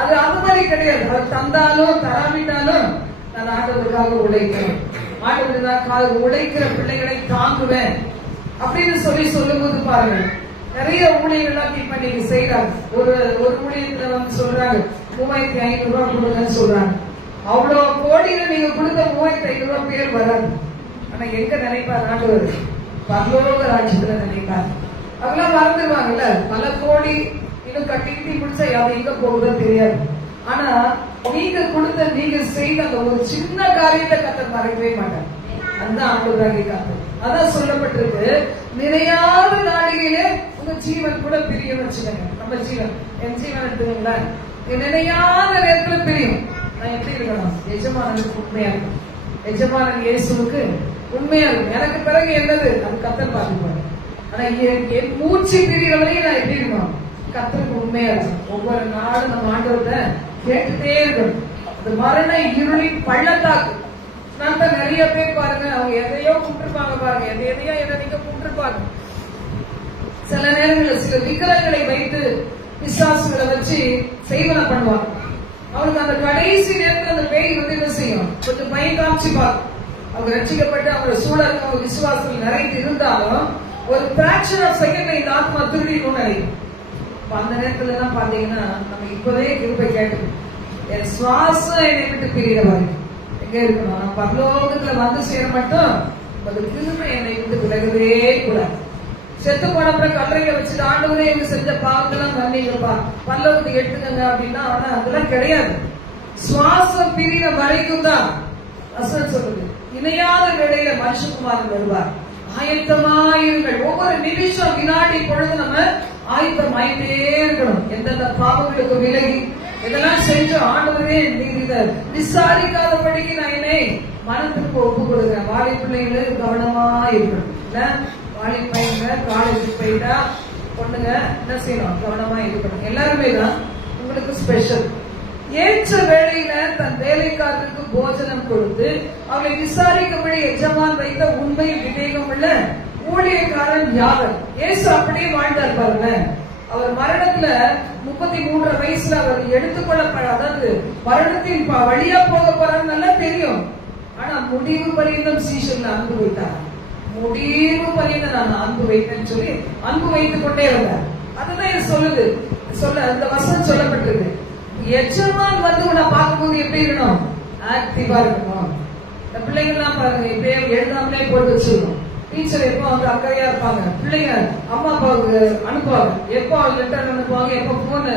அது அது மாதிரி கிடையாது. அவர் தந்தாலும் தராவிட்டாலும் நான் ஆண்டவருக்காக உழைக்கிறேன், ஆண்டவருக்காக உழைக்கிற பிள்ளைகளை தாங்குவேன் அப்படின்னு சொல்லும் போது பாருங்க, நிறைய ஊழியர்கள்லாம் இப்ப நீங்க செய்யறாங்க. ஒரு ஊழியத்துல வந்து சொல்றாங்க 3500 ரூபாய் கொடுங்கன்னு சொல்றாங்க. அவ்வளவு கோடியில நீங்க கொடுத்த 3500 ரூபாய் பேர் வராது. ஆனா எங்க நினைப்பார் ஆண்டவர்? பரலோக ராஜ்யத்துல நினைப்பார். அதெல்லாம் மறந்துடுவாங்கல்ல. பல கோடி இன்னும் கட்டி பிடிச்சா யாரும் எங்க போகுதோ தெரியாது. ஆனா நீங்க கொடுத்த, நீங்க செய்த அந்த ஒரு சின்ன காரியத்தை கர்த்தர் மறக்கவே மாட்டார். அதுதான் ஆண்டவராகிய கர்த்தர். அதான் சொல்லப்பட்டிருக்கு, நிறையாத நாளிகையிலே உங்க ஜீவன் கூட பிரியும் வச்சுக்கோங்க. நம்ம ஜீவன், என் ஜீவன் எடுத்துங்களா, நினையாத நேரத்துல பிரியும். நான் எப்படி இருக்கணும்? எஜமானனுக்கு உண்மையா இருக்கும், எஜமானன் இயேசுவுக்கு உண்மையா இருக்கும். எனக்கு பிறகு என்னது அது கர்த்தர் பார்த்துப்பாரு. ஆனா என் மூச்சு பிரிகிறவரையும் நான் எப்படி இருக்கணும்? கர்த்தருக்கு உண்மையா இருக்கும். ஒவ்வொரு நாளும் நம்ம ஆண்டவர்கிட்ட கேட்டுட்டே இருக்கணும். அந்த மரண இருளின் பள்ளத்தாக்கு. நான் தான் நிறைய பேர் பாருங்க, அவங்க எதையோ கும்பிட்டுருப்பாங்க பாருங்க, எதையோ நீங்க கும்பிட்டுருப்பாங்க. சில நேரங்களில் சில விக்கிரகங்களை வைத்து பிசாசுகளை வச்சு செய்வன பண்ணுவாங்க. அவங்களுக்கு அந்த கடைசி நேரத்தில் அந்த பேய் வந்து என்ன செய்யும்? கொஞ்சம் பயம் காமிச்சு பார்க்கும். அவங்க ரட்சிக்கப்பட்டு அவங்க சூழல் அவங்க விசுவாசத்தில் நிறைந்து இருந்தாலும் ஒரு பிராக்ஷன் ஆஃப் செகண்ட்ல இந்த ஆத்மா திருடின்னு நினைக்கும். அந்த நேரத்துல எல்லாம் பாத்தீங்கன்னா நம்ம இப்பவே கிருபை கேட்கணும். என் சுவாசம் என்னை விட்டு பிரிகிறவரை எங்க இருக்கணும்? நான் பரலோகத்துல வந்து சேர மட்டும் அது கிருபை என்னை விட்டு விலகவே கூடாது. செத்து போன அப்புறம் கல்லறையை வச்சுட்டு ஆண்டவரே இவங்க செஞ்ச பாவத்தெல்லாம் மன்னிங்கப்பா, பரலோகத்துக்கு எடுத்துக்கங்க அப்படின்னா, ஆனா அதெல்லாம் கிடையாது. சுவாசம் பிரிகிற வரைக்கும் தான் வசனம் சொல்லுது, இணையாத வேளையில மனுஷகுமாரன் வருவார், ஆயத்தமாயிருங்கள். ஒவ்வொரு நிமிஷம் வினாடி பொழுது நம்ம ஆயத்தமாயிட்டே இருக்கணும். எந்தெந்த பாவங்களுக்கு விலகி இதெல்லாம் செஞ்சோம் ஆண்டவரே நீங்க இதை விசாரிக்காதபடிக்கு நான் என்னை மனத்திற்கு ஒப்பு கொடுக்கிறேன். வாழை பிள்ளைகளுக்கு கவனமா இருக்கணும். இல்ல வாழை பையங்க காலேஜுக்கு போயிட்டா பொண்ணுங்க என்ன செய்யணும்? கவனமா இருக்கணும். எல்லாருமே தான் உங்களுக்கு ஸ்பெஷல். ஏற்ற வேளையில தன் வேலைக்காரருக்கு போஜனம் கொடுத்து அவளை விசாரிக்கும்படி எஜமான் வைத்த உண்மை விவேகம் உள்ள ஊழியக்காரன் யாவர். இயேசு அப்படியே வாழ்ந்தார் பாருங்க. அவர் மரணத்துல 33 வயசுல அவர் எடுத்துக்கொள்ளப்பட, அதாவது மரணத்தின் வழியா போக போறான்னு நல்லா தெரியும். ஆனா முடிவு பரியந்தம் சீஷன்ல அன்பு வைத்தார். முடிவு பரியந்தம் நான் அன்பு வைத்தேன்னு சொல்லி அன்பு வைத்துக் கொண்டே வந்தார். அதுதான் சொல்லுது, அந்த வசனம் சொல்லப்பட்டிருக்கு. எஜமான் வந்து உன்னை பார்க்கும்போது எப்படி இருக்கணும்? ஆக்டிவா இருக்கணும். இந்த பிள்ளைங்க எல்லாம் பாருங்க, இப்பயே எழுதாமலே போட்டு வச்சிருக்கோம். டீச்சர் எப்போ வந்து அக்கறையா இருப்பாங்க, பிள்ளைங்க அம்மா அப்பாவுக்கு அனுப்புவாங்க. எப்போ லெட்டர் அனுப்புவாங்க, எப்போ போன்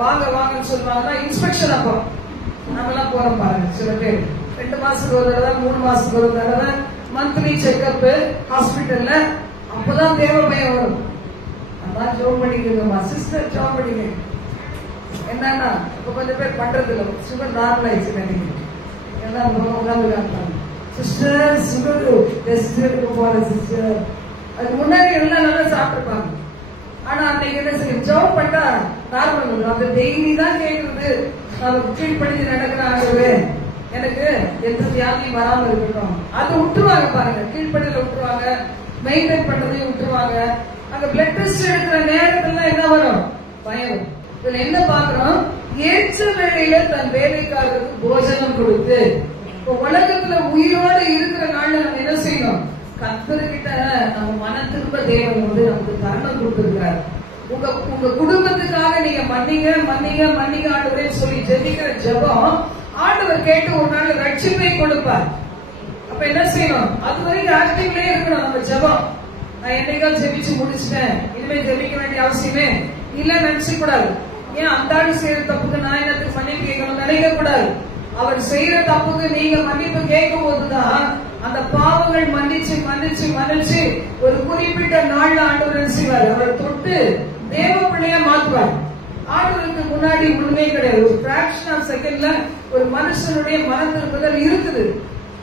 வாங்க வாங்கன்னு சொல்லுவாங்கன்னா இன்ஸ்பெக்ஷன் அப்போ நம்ம எல்லாம் போறோம் பாருங்க. சில பேர் 2 மாசத்துக்கு ஒரு தடவை 3 மாசத்துக்கு ஒரு தடவை மந்த்லி செக்அப் ஹாஸ்பிட்டல்ல. அப்பதான் தேவை பயம் வரும். அதான் ஜோப் பண்ணிக்கோங்கம்மா சிஸ்டர், ஜோப் பண்ணிக்க. என்னன்னா இப்ப கொஞ்சம் பேர் பண்றது இல்லை, சுகர் நார்மல் ஆயிடுச்சு நினைக்கிறேன். உட்காந்து சிஸ்டர் சுகர் டெஸ்ட் எடுக்க போற சிஸ்டர். அதுக்கு முன்னாடி எல்லாம் நல்லா சாப்பிட்டுருப்பாங்க. ஆனா அன்னைக்கு என்ன செய்யும்? ஜோப் பண்ணா நார்மல் வரும். அந்த டெய்லி தான் கேட்கறது, நம்ம கீழ்படிஞ்சு நடக்கிறாங்க, எனக்கு எந்த வியாதியும் வராம இருக்கட்டும். அது விட்டுருவாங்க பாருங்க, கீழ்படியில விட்டுருவாங்க, மெயின்டைன் பண்றதையும் விட்டுருவாங்க. அங்க பிளட் டெஸ்ட் எடுக்கிற நேரத்துல என்ன வரும்? பயம். இதுல என்ன பாக்குறோம்? ஏற்ற வேளையில தன் வேலைக்காரருக்கு போஜனம் கொடுத்து. உலகத்துல உயிரோடு இருக்கிற நாள்ல நம்ம என்ன செய்யணும்? கர்த்தர்கிட்ட நம்ம மன திரும்ப தேவன் வந்து நமக்கு தருணம் கொடுத்திருக்கிறார். உங்க குடும்பத்துக்காக நீங்க மன்னிங்க மன்னிங்க மன்னிங்க ஆண்டவரே சொல்லி ஜெபிக்கிற ஜெபம் ஆண்டவர் கேட்டு ஒரு நாள் ரட்சிப்பை கொடுப்பார். அப்ப என்ன செய்யணும்? அது வரைக்கும் ஆக்டிவ்லயே இருக்கணும் நம்ம ஜெபம். நான் என்னைக்காவது ஜெபிச்சு முடிச்சுட்டேன், இனிமே ஜெபிக்க வேண்டிய அவசியமே இல்ல நினைச்சு கூடாது. ஏன் அந்த ஆடு செய்யற தப்புக்கு நான் என்னத்துக்கு மன்னிப்பு கேட்கணும் நினைக்க கூடாது. அவர் செய்யற தப்புக்கு நீங்க மன்னிப்பு கேட்கும் போதுதான் அந்த பாவங்கள் மன்னிச்சு மன்னிச்சு மன்னிச்சு ஒரு குறிப்பிட்ட நாள்ல ஆண்டவர் செய்வார். அவரை தொட்டு தேவ பிள்ளையா மாற்றுவார். ஆண்டவருக்கு முன்னாடி ஒண்ணுமே கிடையாது. ஒரு பிராக்ஷன் ஆஃப் செகண்ட்ல ஒரு மனுஷனுடைய மனத்திருப்பதல் இருக்குது.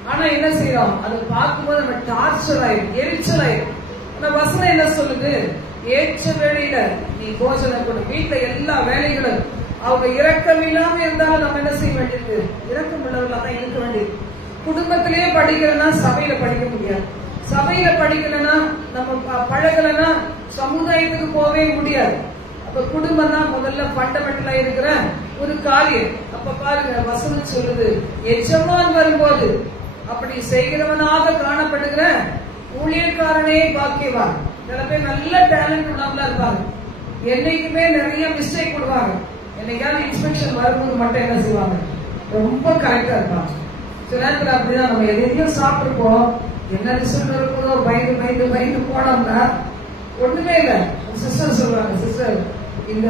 ஆனா என்ன செய்யறோம்? அதை பார்க்கும்போது நம்ம டார்ச்சர் ஆயிடும், எரிச்சல் ஆயிடும். ஆனா வசனம் என்ன சொல்லுது? ஏற்ற வேளையில நீ போஜனம் கொடு. வீட்டுல எல்லா வேலைகளும் அவங்க இரக்கம் இல்லாம இருந்தாலும் நம்ம என்ன செய்ய வேண்டியது? இரக்கம் உள்ளவர்களா தான் இருக்க வேண்டியது. குடும்பத்திலேயே படிக்கலன்னா சபையில படிக்க முடியாது. சபையில படிக்கலன்னா நம்ம பழகலன்னா சமுதாயத்துக்கு போகவே முடியாது. அப்ப குடும்பம் தான் முதல்ல ஃபண்டமெண்டலா இருக்கிற ஒரு காரியம். அப்ப பாருங்க, வசனம் சொல்லுது, எஜமான் வரும்போது அப்படி செய்கிறவனாக காணப்படுகிற ஊழியக்காரனே பாக்கியவான். சில பேர் நல்ல டேலண்ட் உள்ளவங்களா இருப்பாங்க, என்னைக்குமே நிறைய மிஸ்டேக் பண்ணுவாங்க. என்னைக்காவது இன்ஸ்பெக்ஷன் வரும்போது மட்டும் என்ன செய்வாங்க, ரொம்ப கரெக்டா இருப்பாங்க. சில நேரத்தில் அப்படிதான் நம்ம எதையும் சாப்பிட்டுருப்போம், என்ன ரிசல்ட் இருக்குதோ பயந்து பயந்து பயந்து போனோம்னா ஒண்ணுமே இல்லை. சிஸ்டர் சொல்றாங்க, சிஸ்டர் இந்த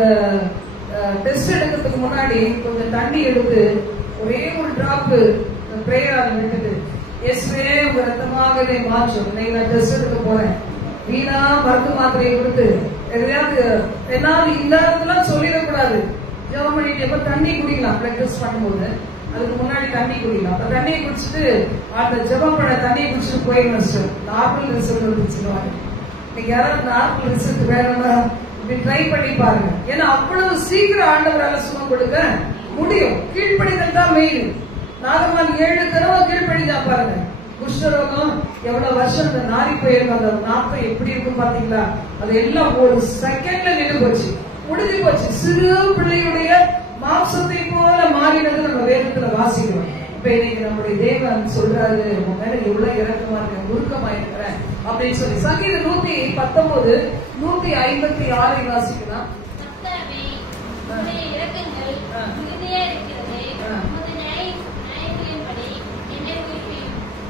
டெஸ்ட் எடுக்கிறதுக்கு முன்னாடி கொஞ்சம் தண்ணி எடுத்து ஒரே ஒரு டிராப் பிரேயர் விட்டுட்டு, இயேசுவே உங்க ரத்தமாக இதை மாற்றும், இன்னைக்கு நான் டெஸ்ட் எடுக்க போறேன், வீணா மருந்து மாத்திரையை கொடுத்து எதையாவது என்னால இல்லாததெல்லாம் சொல்லிடக்கூடாது. ஜெபம் பண்ணிட்டு எப்ப தண்ணி குடிக்கலாம், பிளட் டெஸ்ட் பண்ணும்போது அதுக்கு முன்னாடி தண்ணி குடிக்கலாம். அப்ப தண்ணியை குடிச்சிட்டு அந்த ஜெபம் பண்ண தண்ணியை குடிச்சிட்டு போயிடணும் சார், நார்மல் ரிசல்ட் வந்துச்சுருவாங்க. இன்னைக்கு யாராவது நார்மல் ரிசல்ட் வேணும்னா இப்படி ட்ரை பண்ணி பாருங்க. ஏன்னா அவ்வளவு சீக்கிரம் ஆண்டவரால சுகம் கொடுக்க முடியும். கீழ்ப்படிதல் தான் மெயின். நாகமான் 7 தடவை கீழ்ப்படிதா பாருங்க. குஷ்டரோகம் எவ்வளவு வருஷம் அந்த நாரி போயிருக்கும், அந்த நாட்டம் எப்படி இருக்கும் பாத்தீங்களா? அது எல்லாம் ஒரு செகண்ட்ல நின்று போச்சு, முடிஞ்சு போச்சு. சிறு பிள்ளையுடைய மாம்சத்தை போல மாறினது நம்ம வேதத்துல வாசிக்கிறோம். இப்ப இன்னைக்கு நம்முடைய தேவன் சொல்றாரு, உங்க மேல எவ்வளவு இறக்கமா இருக்க, உருக்கமா இருக்கிறேன் அப்படின்னு சொல்லி. சங்கீதம் 119 156 வாசிக்கலாம்.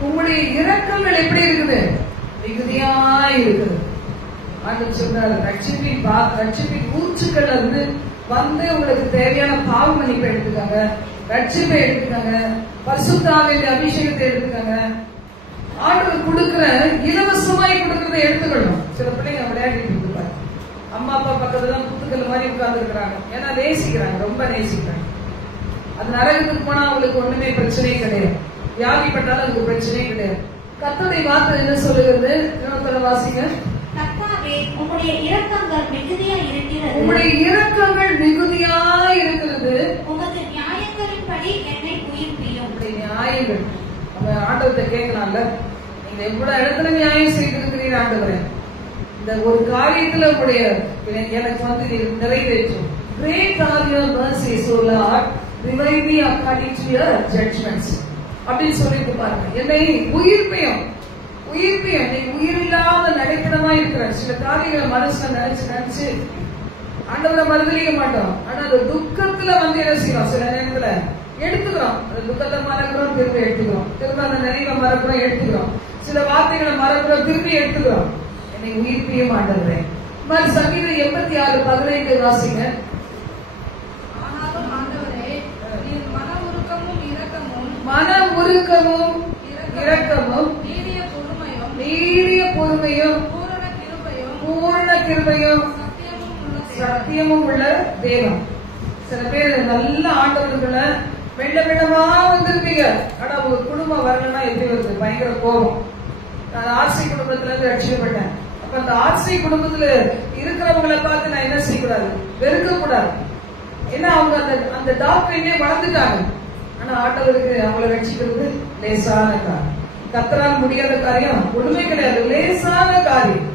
உங்களுடைய இரக்கங்கள் எப்படி இருக்குது, மிகுதியா இருக்குது. ஆண்டவர் சொல்றாரு, ரட்சிப்பின் ஊற்றுக்கள் இருந்து வந்து உங்களுக்கு தேவையான பாவ மன்னிப்பை எடுத்துக்காங்க, ரட்சிப்பை எடுத்துக்காங்க, பரிசுத்த ஆவியின் அபிஷேகத்தை எடுத்துக்காங்க. ஆண்டவர் கொடுக்கிற இலவசமாய் கொடுக்கறதை எடுத்துக்கணும். சில பிள்ளைங்க விளையாடிட்டு இருப்பாங்க, அம்மா அப்பா பக்கத்துல தான் புத்துக்கல் மாதிரி உட்கார்ந்து இருக்கிறாங்க. ஏன்னா நேசிக்கிறாங்க, ரொம்ப நேசிக்கிறாங்க. அது நரகத்துக்கு போனா அவங்களுக்கு ஒண்ணுமே பிரச்சனையே கிடையாது, வியாதிப்பட்டாலும் அதுக்கு பிரச்சனையே கிடையாது. கர்த்தருடைய வார்த்தை என்ன சொல்லுகிறது, இன்னொரு வாசிங்க. உம்முடைய இரக்கங்கள் மிகுதியா இருக்கிறது, உம்முடைய இரக்கங்கள் மிகுதியா இருக்கிறது, உமது நியாயங்களின்படி என்னை உயிர்ப்பியும். நியாயங்கள் நம்ம ஆண்டவர்கிட்ட கேட்கலாம்ல, நீங்க எவ்வளவு இடத்துல நியாயம் செய்திருக்கிறீர் ஆண்டவரே, இந்த ஒரு காரியத்துல உங்களுடைய எனக்கு வந்து நிறைவேற்றும். Great are your mercies, O Lord, revive me according to your judgments அப்படின்னு சொல்லிட்டு பாருங்க. என்னை உயிர்ப்பையும் நீ உயிர் இல்லாத நடைப்படமா இருக்கிற சில காரியங்களை மனசுல நினைச்சு ஆண்டவரை மறுதலிக்க மாட்டோம். ஆனா அந்த துக்கத்துல வந்து என்ன செய்யறோம், சில நேரத்துல எடுத்துக்கிறோம். அந்த துக்கத்தை மறக்கிறோம், திரும்ப எடுத்துக்கிறோம், திரும்ப அந்த நினைவை மறக்கிறோம், எடுத்துக்கிறோம், சில வார்த்தைகளை மறக்கிறோம், திரும்பி எடுத்துக்கிறோம். என்னை உயிர்ப்பையும் ஆண்டவரே. சங்கீதம் 86:15 வாசிங்க. மன உருக்கமும் இரக்கமும் நீடிய பொறுமையும் பூரண கிருபையும் சத்தியமும் உள்ள தேவன். சில பேர் நல்ல ஆண்டவர்கள வெள்ள வெள்ளமா வந்திருப்பீங்க, ஆனா உங்க குடும்பம் வரலன்னா எப்படி வருது, பயங்கர கோபம். நான் ஆர்சி குடும்பத்துல இருந்து ரட்சிக்கப்பட்டேன். அப்ப அந்த ஆர்சி குடும்பத்துல இருக்கிறவங்களை பார்த்து நான் என்ன செய்யக்கூடாது, வெறுக்க கூடாது. ஏன்னா அவங்க அந்த டாக்டரினே வளர்ந்துட்டாங்க. ஆனா ஆண்டவருக்கு அவங்களை ரட்சிக்கிறது லேசான காரியம், கர்த்தரால் முடியாத காரியம் ஒண்ணுமே கிடையாது, லேசான காரியம்.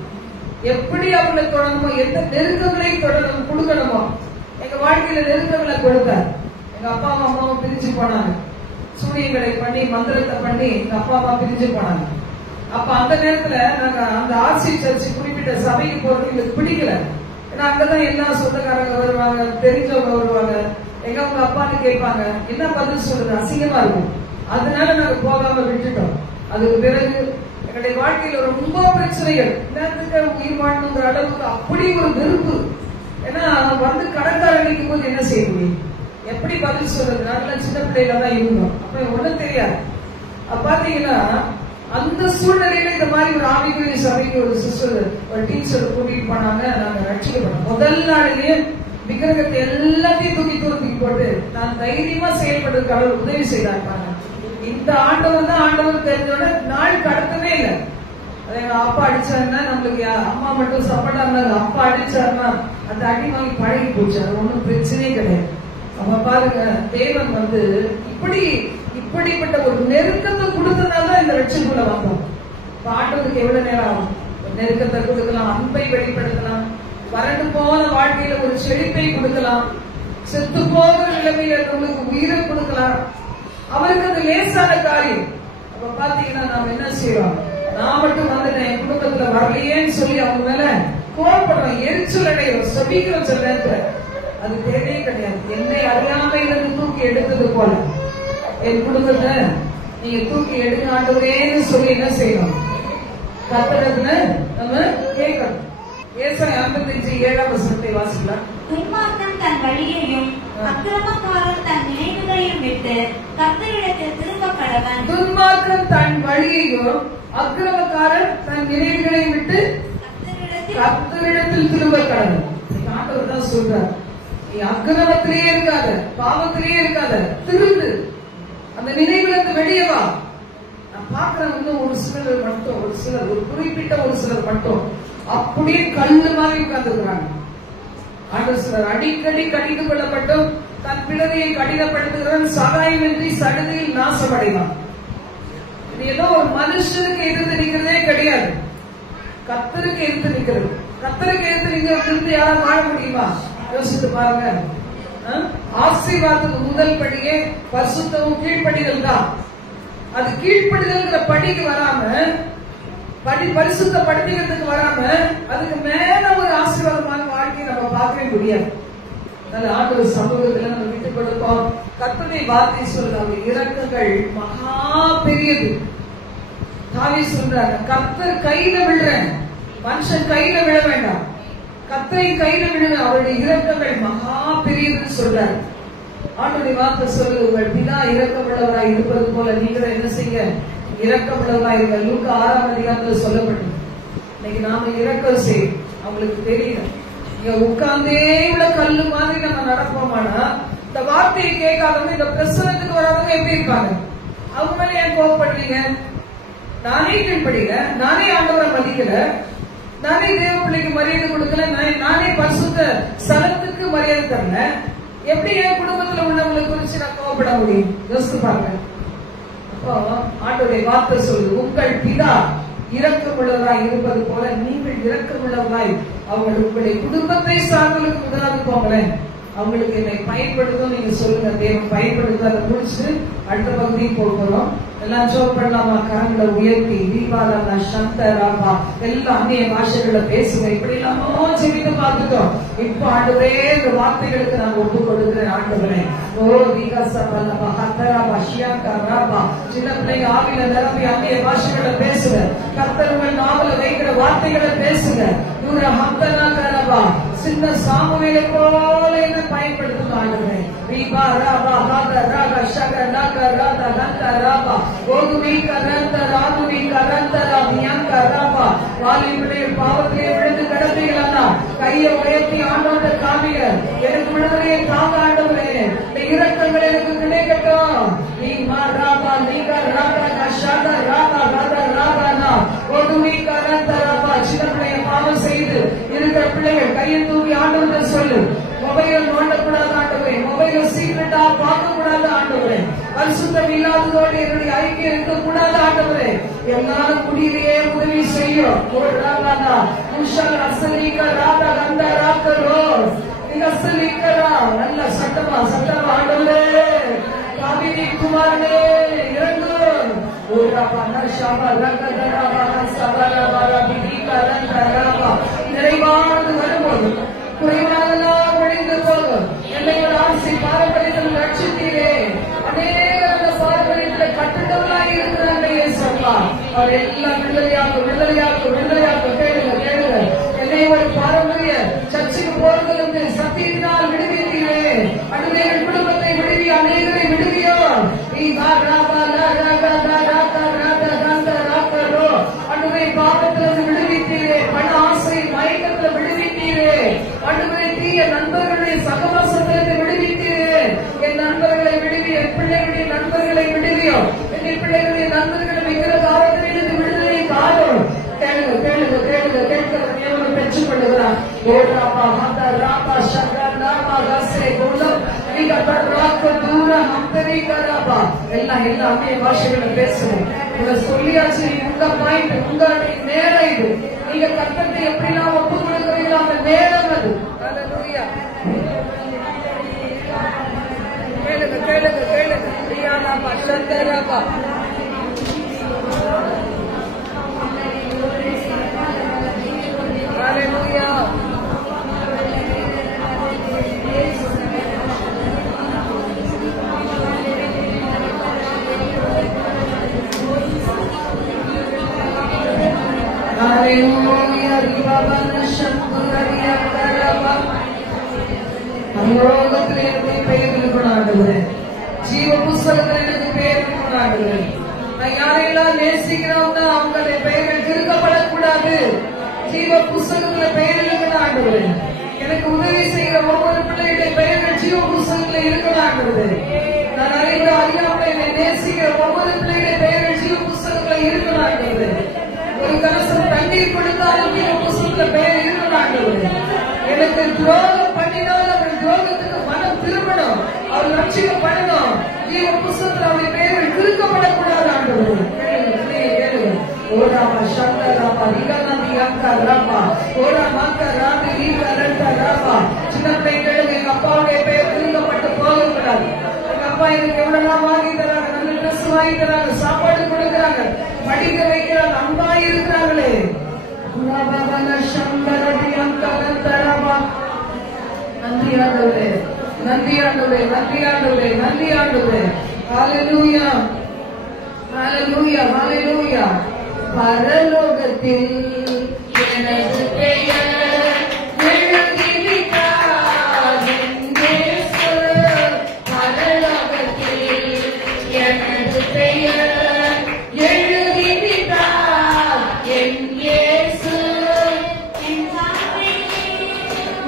எப்படி அவங்களை தொடரணுமோ, எந்த நெருக்கங்களை தொடரணும் கொடுக்கணுமோ. எங்க வாழ்க்கையில நெருக்கங்களை கொடுத்தார். எங்க அப்பா அம்மாவும் பிரிஞ்சு போனாங்க, சூரியங்களை பண்ணி மந்திரத்தை பண்ணி எங்க அப்பா அம்மா பிரிஞ்சு போனாங்க. அப்ப அந்த நேரத்துல நாங்க அந்த ஆர்சி சர்ச்சு குறிப்பிட்ட சபைக்கு போறது எங்களுக்கு பிடிக்கல. ஏன்னா அங்கதான் எல்லா சொந்தக்காரங்க வருவாங்க, தெரிஞ்சவங்க வருவாங்க, எங்க அவங்க அப்பான்னு கேட்பாங்க, என்ன பதில் சொல்றது, அசிங்கமா இருக்கும். அதனால நாங்க போகாம விட்டுட்டோம். அதுக்கு பிறகு எங்களுடைய வாழ்க்கையில ரொம்ப பிரச்சனைகள், என்னத்துக்கு உயிர் வாழணுங்கிற அளவுக்கு அப்படி ஒரு வெறுப்பு. ஏன்னா வந்து கடற்கார அடிக்கும் போது என்ன செய்ய முடியும், எப்படி பதில் சொல்றது, நல்ல சின்ன பிள்ளைகள தான் இருந்தோம், அப்ப ஒண்ணும் தெரியாது. பாத்தீங்கன்னா அந்த சூழ்நிலையில இந்த மாதிரி ஒரு ஆவிக்குரிய சபைக்கு ஒரு சிஸ்டர் ஒரு டீச்சர் கூட்டிட்டு போனாங்க. நாங்க ரட்சிக்கப்பட்டோம். முதல் நாளிலேயே விக்கிரகத்தை எல்லாத்தையும் தூக்கி போட்டு நான் தைரியமா செயல்படுறதுக்கு அவர் உதவி செய்தார். இந்த ஆண்டவர் தான் ஆண்டவர் தெரிஞ்சோட நாள் கடத்தவே இல்லை. எங்க அப்பா அடிச்சாருன்னா நம்மளுக்கு அம்மா மட்டும் சப்போர்ட்டா இருந்தாங்க, அப்பா அடிச்சாருன்னா அந்த அடி வாங்கி பழகி போச்சு, அது ஒன்றும் பிரச்சனையே கிடையாது. நம்ம பாருங்க, தேவன் வந்து இப்படிப்பட்ட ஒரு நெருக்கத்தை கொடுத்ததுனால இந்த ரட்சிப்புல வந்தோம். ஆண்டவருக்கு எவ்வளவு நேரம் ஆகும், நெருக்கத்தை கொடுக்கலாம், அன்பை வெளிப்படுத்தலாம், வறண்டு போன வாழ்க்கையில ஒரு செழிப்பை கொடுக்கலாம். செத்து போகிற நிலைமையில நம்மளுக்கு உயிரை கொடுக்கலாம். அவருக்கு அது லேசான காரியம். அப்ப பாத்தீங்கன்னா நாம என்ன செய்யறோம்? நான் மட்டும் வந்துட்டேன், என் குடும்பத்துல வரலையேன்னு சொல்லி அவங்க மேல கோபப்படுறோம், எரிச்சல் அடைகிறோம், சபிக்கிறோம். சில நேரத்துல அது தேவையே கிடையாது. என்னை அறியாமையிலிருந்து தூக்கி எடுத்தது போல என் குடும்பத்தை நீங்க தூக்கி எடுக்க ஆண்டவரேன்னு சொல்லி என்ன செய்யணும்? கர்த்தரிடத்துல நம்ம கேட்கணும். ஏசாயா 55:7 வாசிக்கலாம். துன்மார்க்கன் தன் வழியையும் அக்கிரமக்காரன் தன் நினைவுகளையும் விட்டு கர்த்தரிடத்தில் திரும்ப கடவன். துன்மார்க்கன் தன் வழியையும் அக்கிரமக்காரன் தன் நினைவுகளையும் விட்டு கர்த்தரிடத்தில் திரும்ப கடவன். ஆண்டவர் தான் சொல்றார், நீ அக்கிரமத்திலேயே இருக்காத, பாவத்திலேயே இருக்காத, திருந்து அந்த நினைவுல இருந்து வெளியே வா. நான் பாக்குறவங்க ஒரு சிலர் மட்டும், ஒரு குறிப்பிட்ட ஒரு சிலர் மட்டும் அப்படியே கல்லு மாதிரி உட்கார்ந்துருக்கிறாங்க. ஆண்டவர் சிலர் அடிக்கடி கடிந்து கொள்ளப்பட்டும் தன் பிறவியை கடினப்படுத்துகிறவன் சகாயமின்றி சடுதியில் நாசமடைவான். இது ஏதோ ஒரு மனுஷனுக்கு எதிர்த்து நிற்கிறதே கிடையாது, கர்த்தருக்கு எதிர்த்து நிற்கிறது. கர்த்தருக்கு எதிர்த்து நிற்கிறது யாரும் வாழ முடியுமா? யோசித்து பாருங்க. ஆசீர்வாதத்துக்கு முதல் படியே பரிசுத்தமும் கீழ்ப்படிதல் தான். அது கீழ்ப்படிதல்ங்கிற படிக்கு வராம, பரிசுத்தப்படுத்திக்கிறதுக்கு வராம, அதுக்கு மேல ஒரு ஆசீர்வாதமான வாழ்க்கையை நம்ம பார்க்கவே முடியாது. ஆண்டவர் சமூகத்துல நம்ம விட்டுக் கொடுப்போம். கர்த்தருடைய வார்த்தை சொல்றாங்க, இரக்கங்கள் மகா பெரியது. தாவீது சொல்றாங்க, கர்த்தர் கையில விழுறேன், மனுஷன் கையில விழ வேண்டாம், கர்த்தரை கையில விழுங்க, அவருடைய இரக்கங்கள் மகா பெரியதுன்னு சொல்றாரு. ஆண்டவருடைய வார்த்தை சொல்லுது, உங்கள் பிதா இரக்கமுள்ளவராய் இருப்பது போல நீங்களும் என்ன செய்ய? இரக்கமுள்ளவராய் இருக்க. லூக்கா 6:அதிகாரத்தில் சொல்லப்பட்டது. இன்னைக்கு நாம இரக்கம் செய்யும். அவங்களுக்கு தெரியல, இங்க உட்கார்ந்தே உள்ள கல்லு மாதிரி நம்ம நடப்போமானா, இந்த வார்த்தையை கேட்காதவங்க, இந்த பிரசவத்துக்கு வராதவங்க எப்படி இருப்பாங்க? அவங்க மேல ஏன் கோபப்படுறீங்க? நானே கீழ்படியல, நானே ஆண்டவரை மதிக்கல, நானே தேவ பிள்ளைக்கு மரியாதை கொடுக்கல, நானே பரிசுத்த ஸ்தலத்துக்கு மரியாதை தரல, எப்படி என் குடும்பத்துல உள்ளவங்களை குறிச்சு நான் கோபப்பட முடியும்? யோசித்து பாருங்க. அப்போ ஆண்டவருடைய வார்த்தை சொல்லுது, உங்கள் பிதா இரக்கமுள்ளவராய் இருப்பது போல நீங்கள் இரக்கமுள்ளவராய். உங்களுடைய குடும்பத்தை சார்ந்தவர்களுக்கு முதலாவது போங்களேன். அவங்களுக்கு என்னை பயன்படுத்தும் நீங்க சொல்லுங்க, தேவன் பயன்படுத்த. அதை முடிச்சு அடுத்த பகுதிக்கு போகிறோம். எல்லாம் ஜோப் பண்ணலாமா? கரங்களை உயர்த்தி தீபாவளா சந்தராமா எல்லாம் அந்நிய பாஷைகளை பேசுங்க. இப்படி எல்லாமோ செவித்து பார்த்துட்டோம். இப்ப ஆண்டவரே இந்த வார்த்தைகளுக்கு நான் ஒப்பு கொடுக்கிறேன். ஆண்டவரே, ஓ தீகாசபலபா ஹத்தராபா ஷியாகராபா, சின்ன பிள்ளைங்க ஆவில நிரம்பி அந்நிய பாஷைகளை பேசுங்க. கர்த்தர்கள் நாவல வைக்கிற வார்த்தைகளை பேசுங்க. நூற ஹத்தனா கரபா, சின்ன சாமுவேலை போல என்ன பயன்படுத்தும் ஆண்டவரே. ரீபா ராபா ஹாத ராகா ஷக நாக ராதா நந்த ராபா ஓதுமி கரந்த ராதுமி கரந்த ராமியாங்க ராபா. வாலிபுடைய பாவத்திலே விழுந்து கிடப்பீங்களா? கையை உயர்த்தி ஆண்டவரை காமிங்க. எனக்கு விடுதலையை தாங்க ஆண்டவரே, இந்த இரக்கங்கள் எனக்கு கிடைக்கட்டும். ரீமா ராபா நீங்க ராபா ஷக ராபா ராதா ராபானா ஓதுமி கரந்த ராபா. சின்ன பிள்ளைய பாவம் செய்து இருக்கிற பிள்ளைகள் கையை தூக்கி ஆண்டவரை சொல்லு. மொபைல் நோண்டக்கூடாது ஆண்டவரே, மொபைல் சீக்கிரட்டா பார்க்க கூடாது ஆண்டவரே, பரிசுத்தம் இல்லாததோடு என்னுடைய ஐக்கியம் இருக்கக்கூடாது ஆண்டவரே. என்னாலும் முடியலையே, உதவி செய்யும். நல்ல சட்டமா சட்டமா ஆண்டவரே, காவிரி குமாரனே இறங்கு. நிறைவானது வரும்போது குறைவானதெல்லாம் ஒழிந்து போகும். என்னையோட ஆட்சி பாரம்பரியத்தில் ரட்சித்தீரே. அநேக அந்த பாரம்பரியத்தில் கட்டுண்டவர்களாய் இருக்கிறாங்க ஏசப்பா. அவர் எல்லாம் விடுதலையாக்கும் விடுதலையாக்கும் விடுதலையாக்கும். கேளுங்க கேளுங்க. என்னை ஒரு பாரம்பரிய சர்ச்சுக்கு போறதிலிருந்து சத்தியத்தினால் விடுவித்தீரே. அநேக குடும்பத்தை விடுவி, அநேகரை விடுவியோ. அன்றுவை பாவத்திலிருந்து விடுவித்தீரே, பண ஆசை மயக்கத்தில் விடுவித்தீரே. அன்றுவை தீய நண்பர்களுடைய சகவாசத்திலிருந்து விடுவித்தீரே. என் நண்பர்களை விடுவி, என் பிள்ளைகளுடைய நண்பர்களை விடுவியோ. என் பிள்ளைகளுடைய நண்பர்களை வைக்கிற காலத்திலிருந்து விடுதலை காணும். கேளுங்க கேளுங்க கேளுங்க கேட்கிற தேவனை பெற்றுக் கொள்ளுகிறார். எல்லாம் எல்லாம் அந்நிய பாஷைகளை பேசுவோம். இதை சொல்லியாச்சு. உங்க பாயிண்ட், உங்களுடைய நேரம் இது. நீங்க கர்த்தரை எப்படிலாம் ஒப்பு கொடுக்கிறீங்களோ அந்த நேரம் அது. ஜீவ புஸ்தகத்தில் எனக்கு பெயர் இருக்கணும். நான் யாரையெல்லாம் நேசிக்கிறோம்னா அவங்களுடைய பெயர்கள் திருக்கப்படக்கூடாது. ஜீவ புஸ்தகத்துல பெயர் இருக்கணும் ஆண்டவரே. எனக்கு உதவி செய்கிற ஒவ்வொரு பிள்ளைகளுடைய பெயர்கள் ஜீவ புஸ்தகத்துல இருக்கணும் ஆண்டவரே. நான் அறியாமல் என்னை நேசிக்கிற ஒவ்வொரு பிள்ளைகளுடைய பெயர்கள் ஜீவ புஸ்தகத்துல இருக்கணும் ஆண்டவரே. ஒரு கலசம் தண்ணீர் கொடுத்தாலும் ஜீவ புஸ்தகத்துல பெயர் இருக்கணும் ஆண்டவரே. எனக்கு துரோகம் பண்ணினால் அவர் துரோகத்துக்கு மனம் திரும்பணும், அவர் ரட்சிக்கப்படணும். ஜீவ புஸ்தகத்தில் அவருடைய பெயர்கள் கிறுக்கப்படக்கூடாது ஆண்டவரே. ஓடாமா சந்தராமா நிகழ்நதி அக்கா ராமா ஓடாமாக்கா ராமி நீங்க ரெண்டா ராமா. சின்ன பிள்ளைகளுக்கு எங்க அப்பாவுடைய பெயர் கிறுக்கப்பட்டு போகக்கூடாது. எங்க அப்பா எனக்கு எவ்வளவு வாங்கி தராங்க, நல்ல ட்ரெஸ் வாங்கி தராங்க, சாப்பாடு கொடுக்குறாங்க, படிக்க வைக்கிறாங்க, அன்பா இருக்கிறாங்களே. நன்றி ஆண்டவரே, நன்றி ஆண்டவரே, நன்றி ஆண்டவரே, நன்றி ஆண்டவரே. ஹல்லேலூயா, ஹல்லேலூயா, ஹல்லேலூயா. பரலோகத்தில் எனது பெயர் எழுதிவிட்டார் என் இயேசு. பரலோகத்தில் எனது பெயர் எழுதிவிட்டார் என் இயேசு.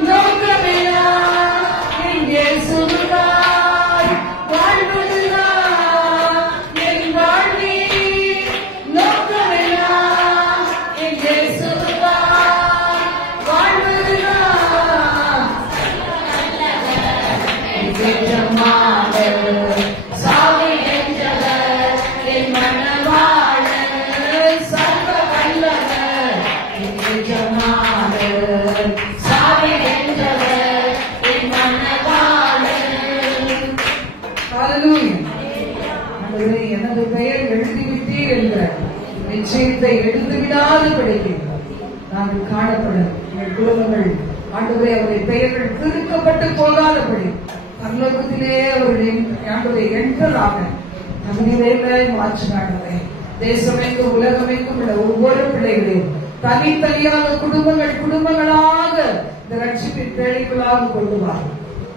நோக்கமெல்லாம் என் இயேசுதான், வாழ்வதுதான் என் வாழ்வில். நோக்கமெல்லாம் என் இயேசுதான், வாழ்வதுதான் எஜமானர். சாவி என்றவர் என் மனவாளர், சர்வ வல்லவர் என் எஜமானர். சாவி என்றவர் என் மனவாளர். ஹல்லேலூயா. ஆண்டவரே, எனது பெயர் எழுதிவிட்டீர் என்ற நிச்சயத்தை எழுந்துவிடாதபடிக்கு நாங்கள் காணப்பட எங்கள் குடும்பங்கள் ஆண்டவரே அவருடைய பெயர்கள் திருக்கப்பட்டு போகாதபடி பரலோகத்திலே அவருடைய ஆண்டவரை எண்பதாக தகுதிகளை மாற்றினாண்டவரே. தேசமெங்கும் உலகமெங்கும் உள்ள ஒவ்வொரு பிள்ளைகளையும் தனித்தனியாக குடும்பங்களாக இந்த ரட்சிப்பின் தேடிகளாக கொண்டு வாங்க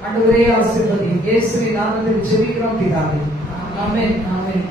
ஆண்டவரே. ஆசீர்வதியும் இயேசுவின் நாமத்தில் ஜெபிக்கிறோம் பிதாவே. ஆமென், ஆமென்.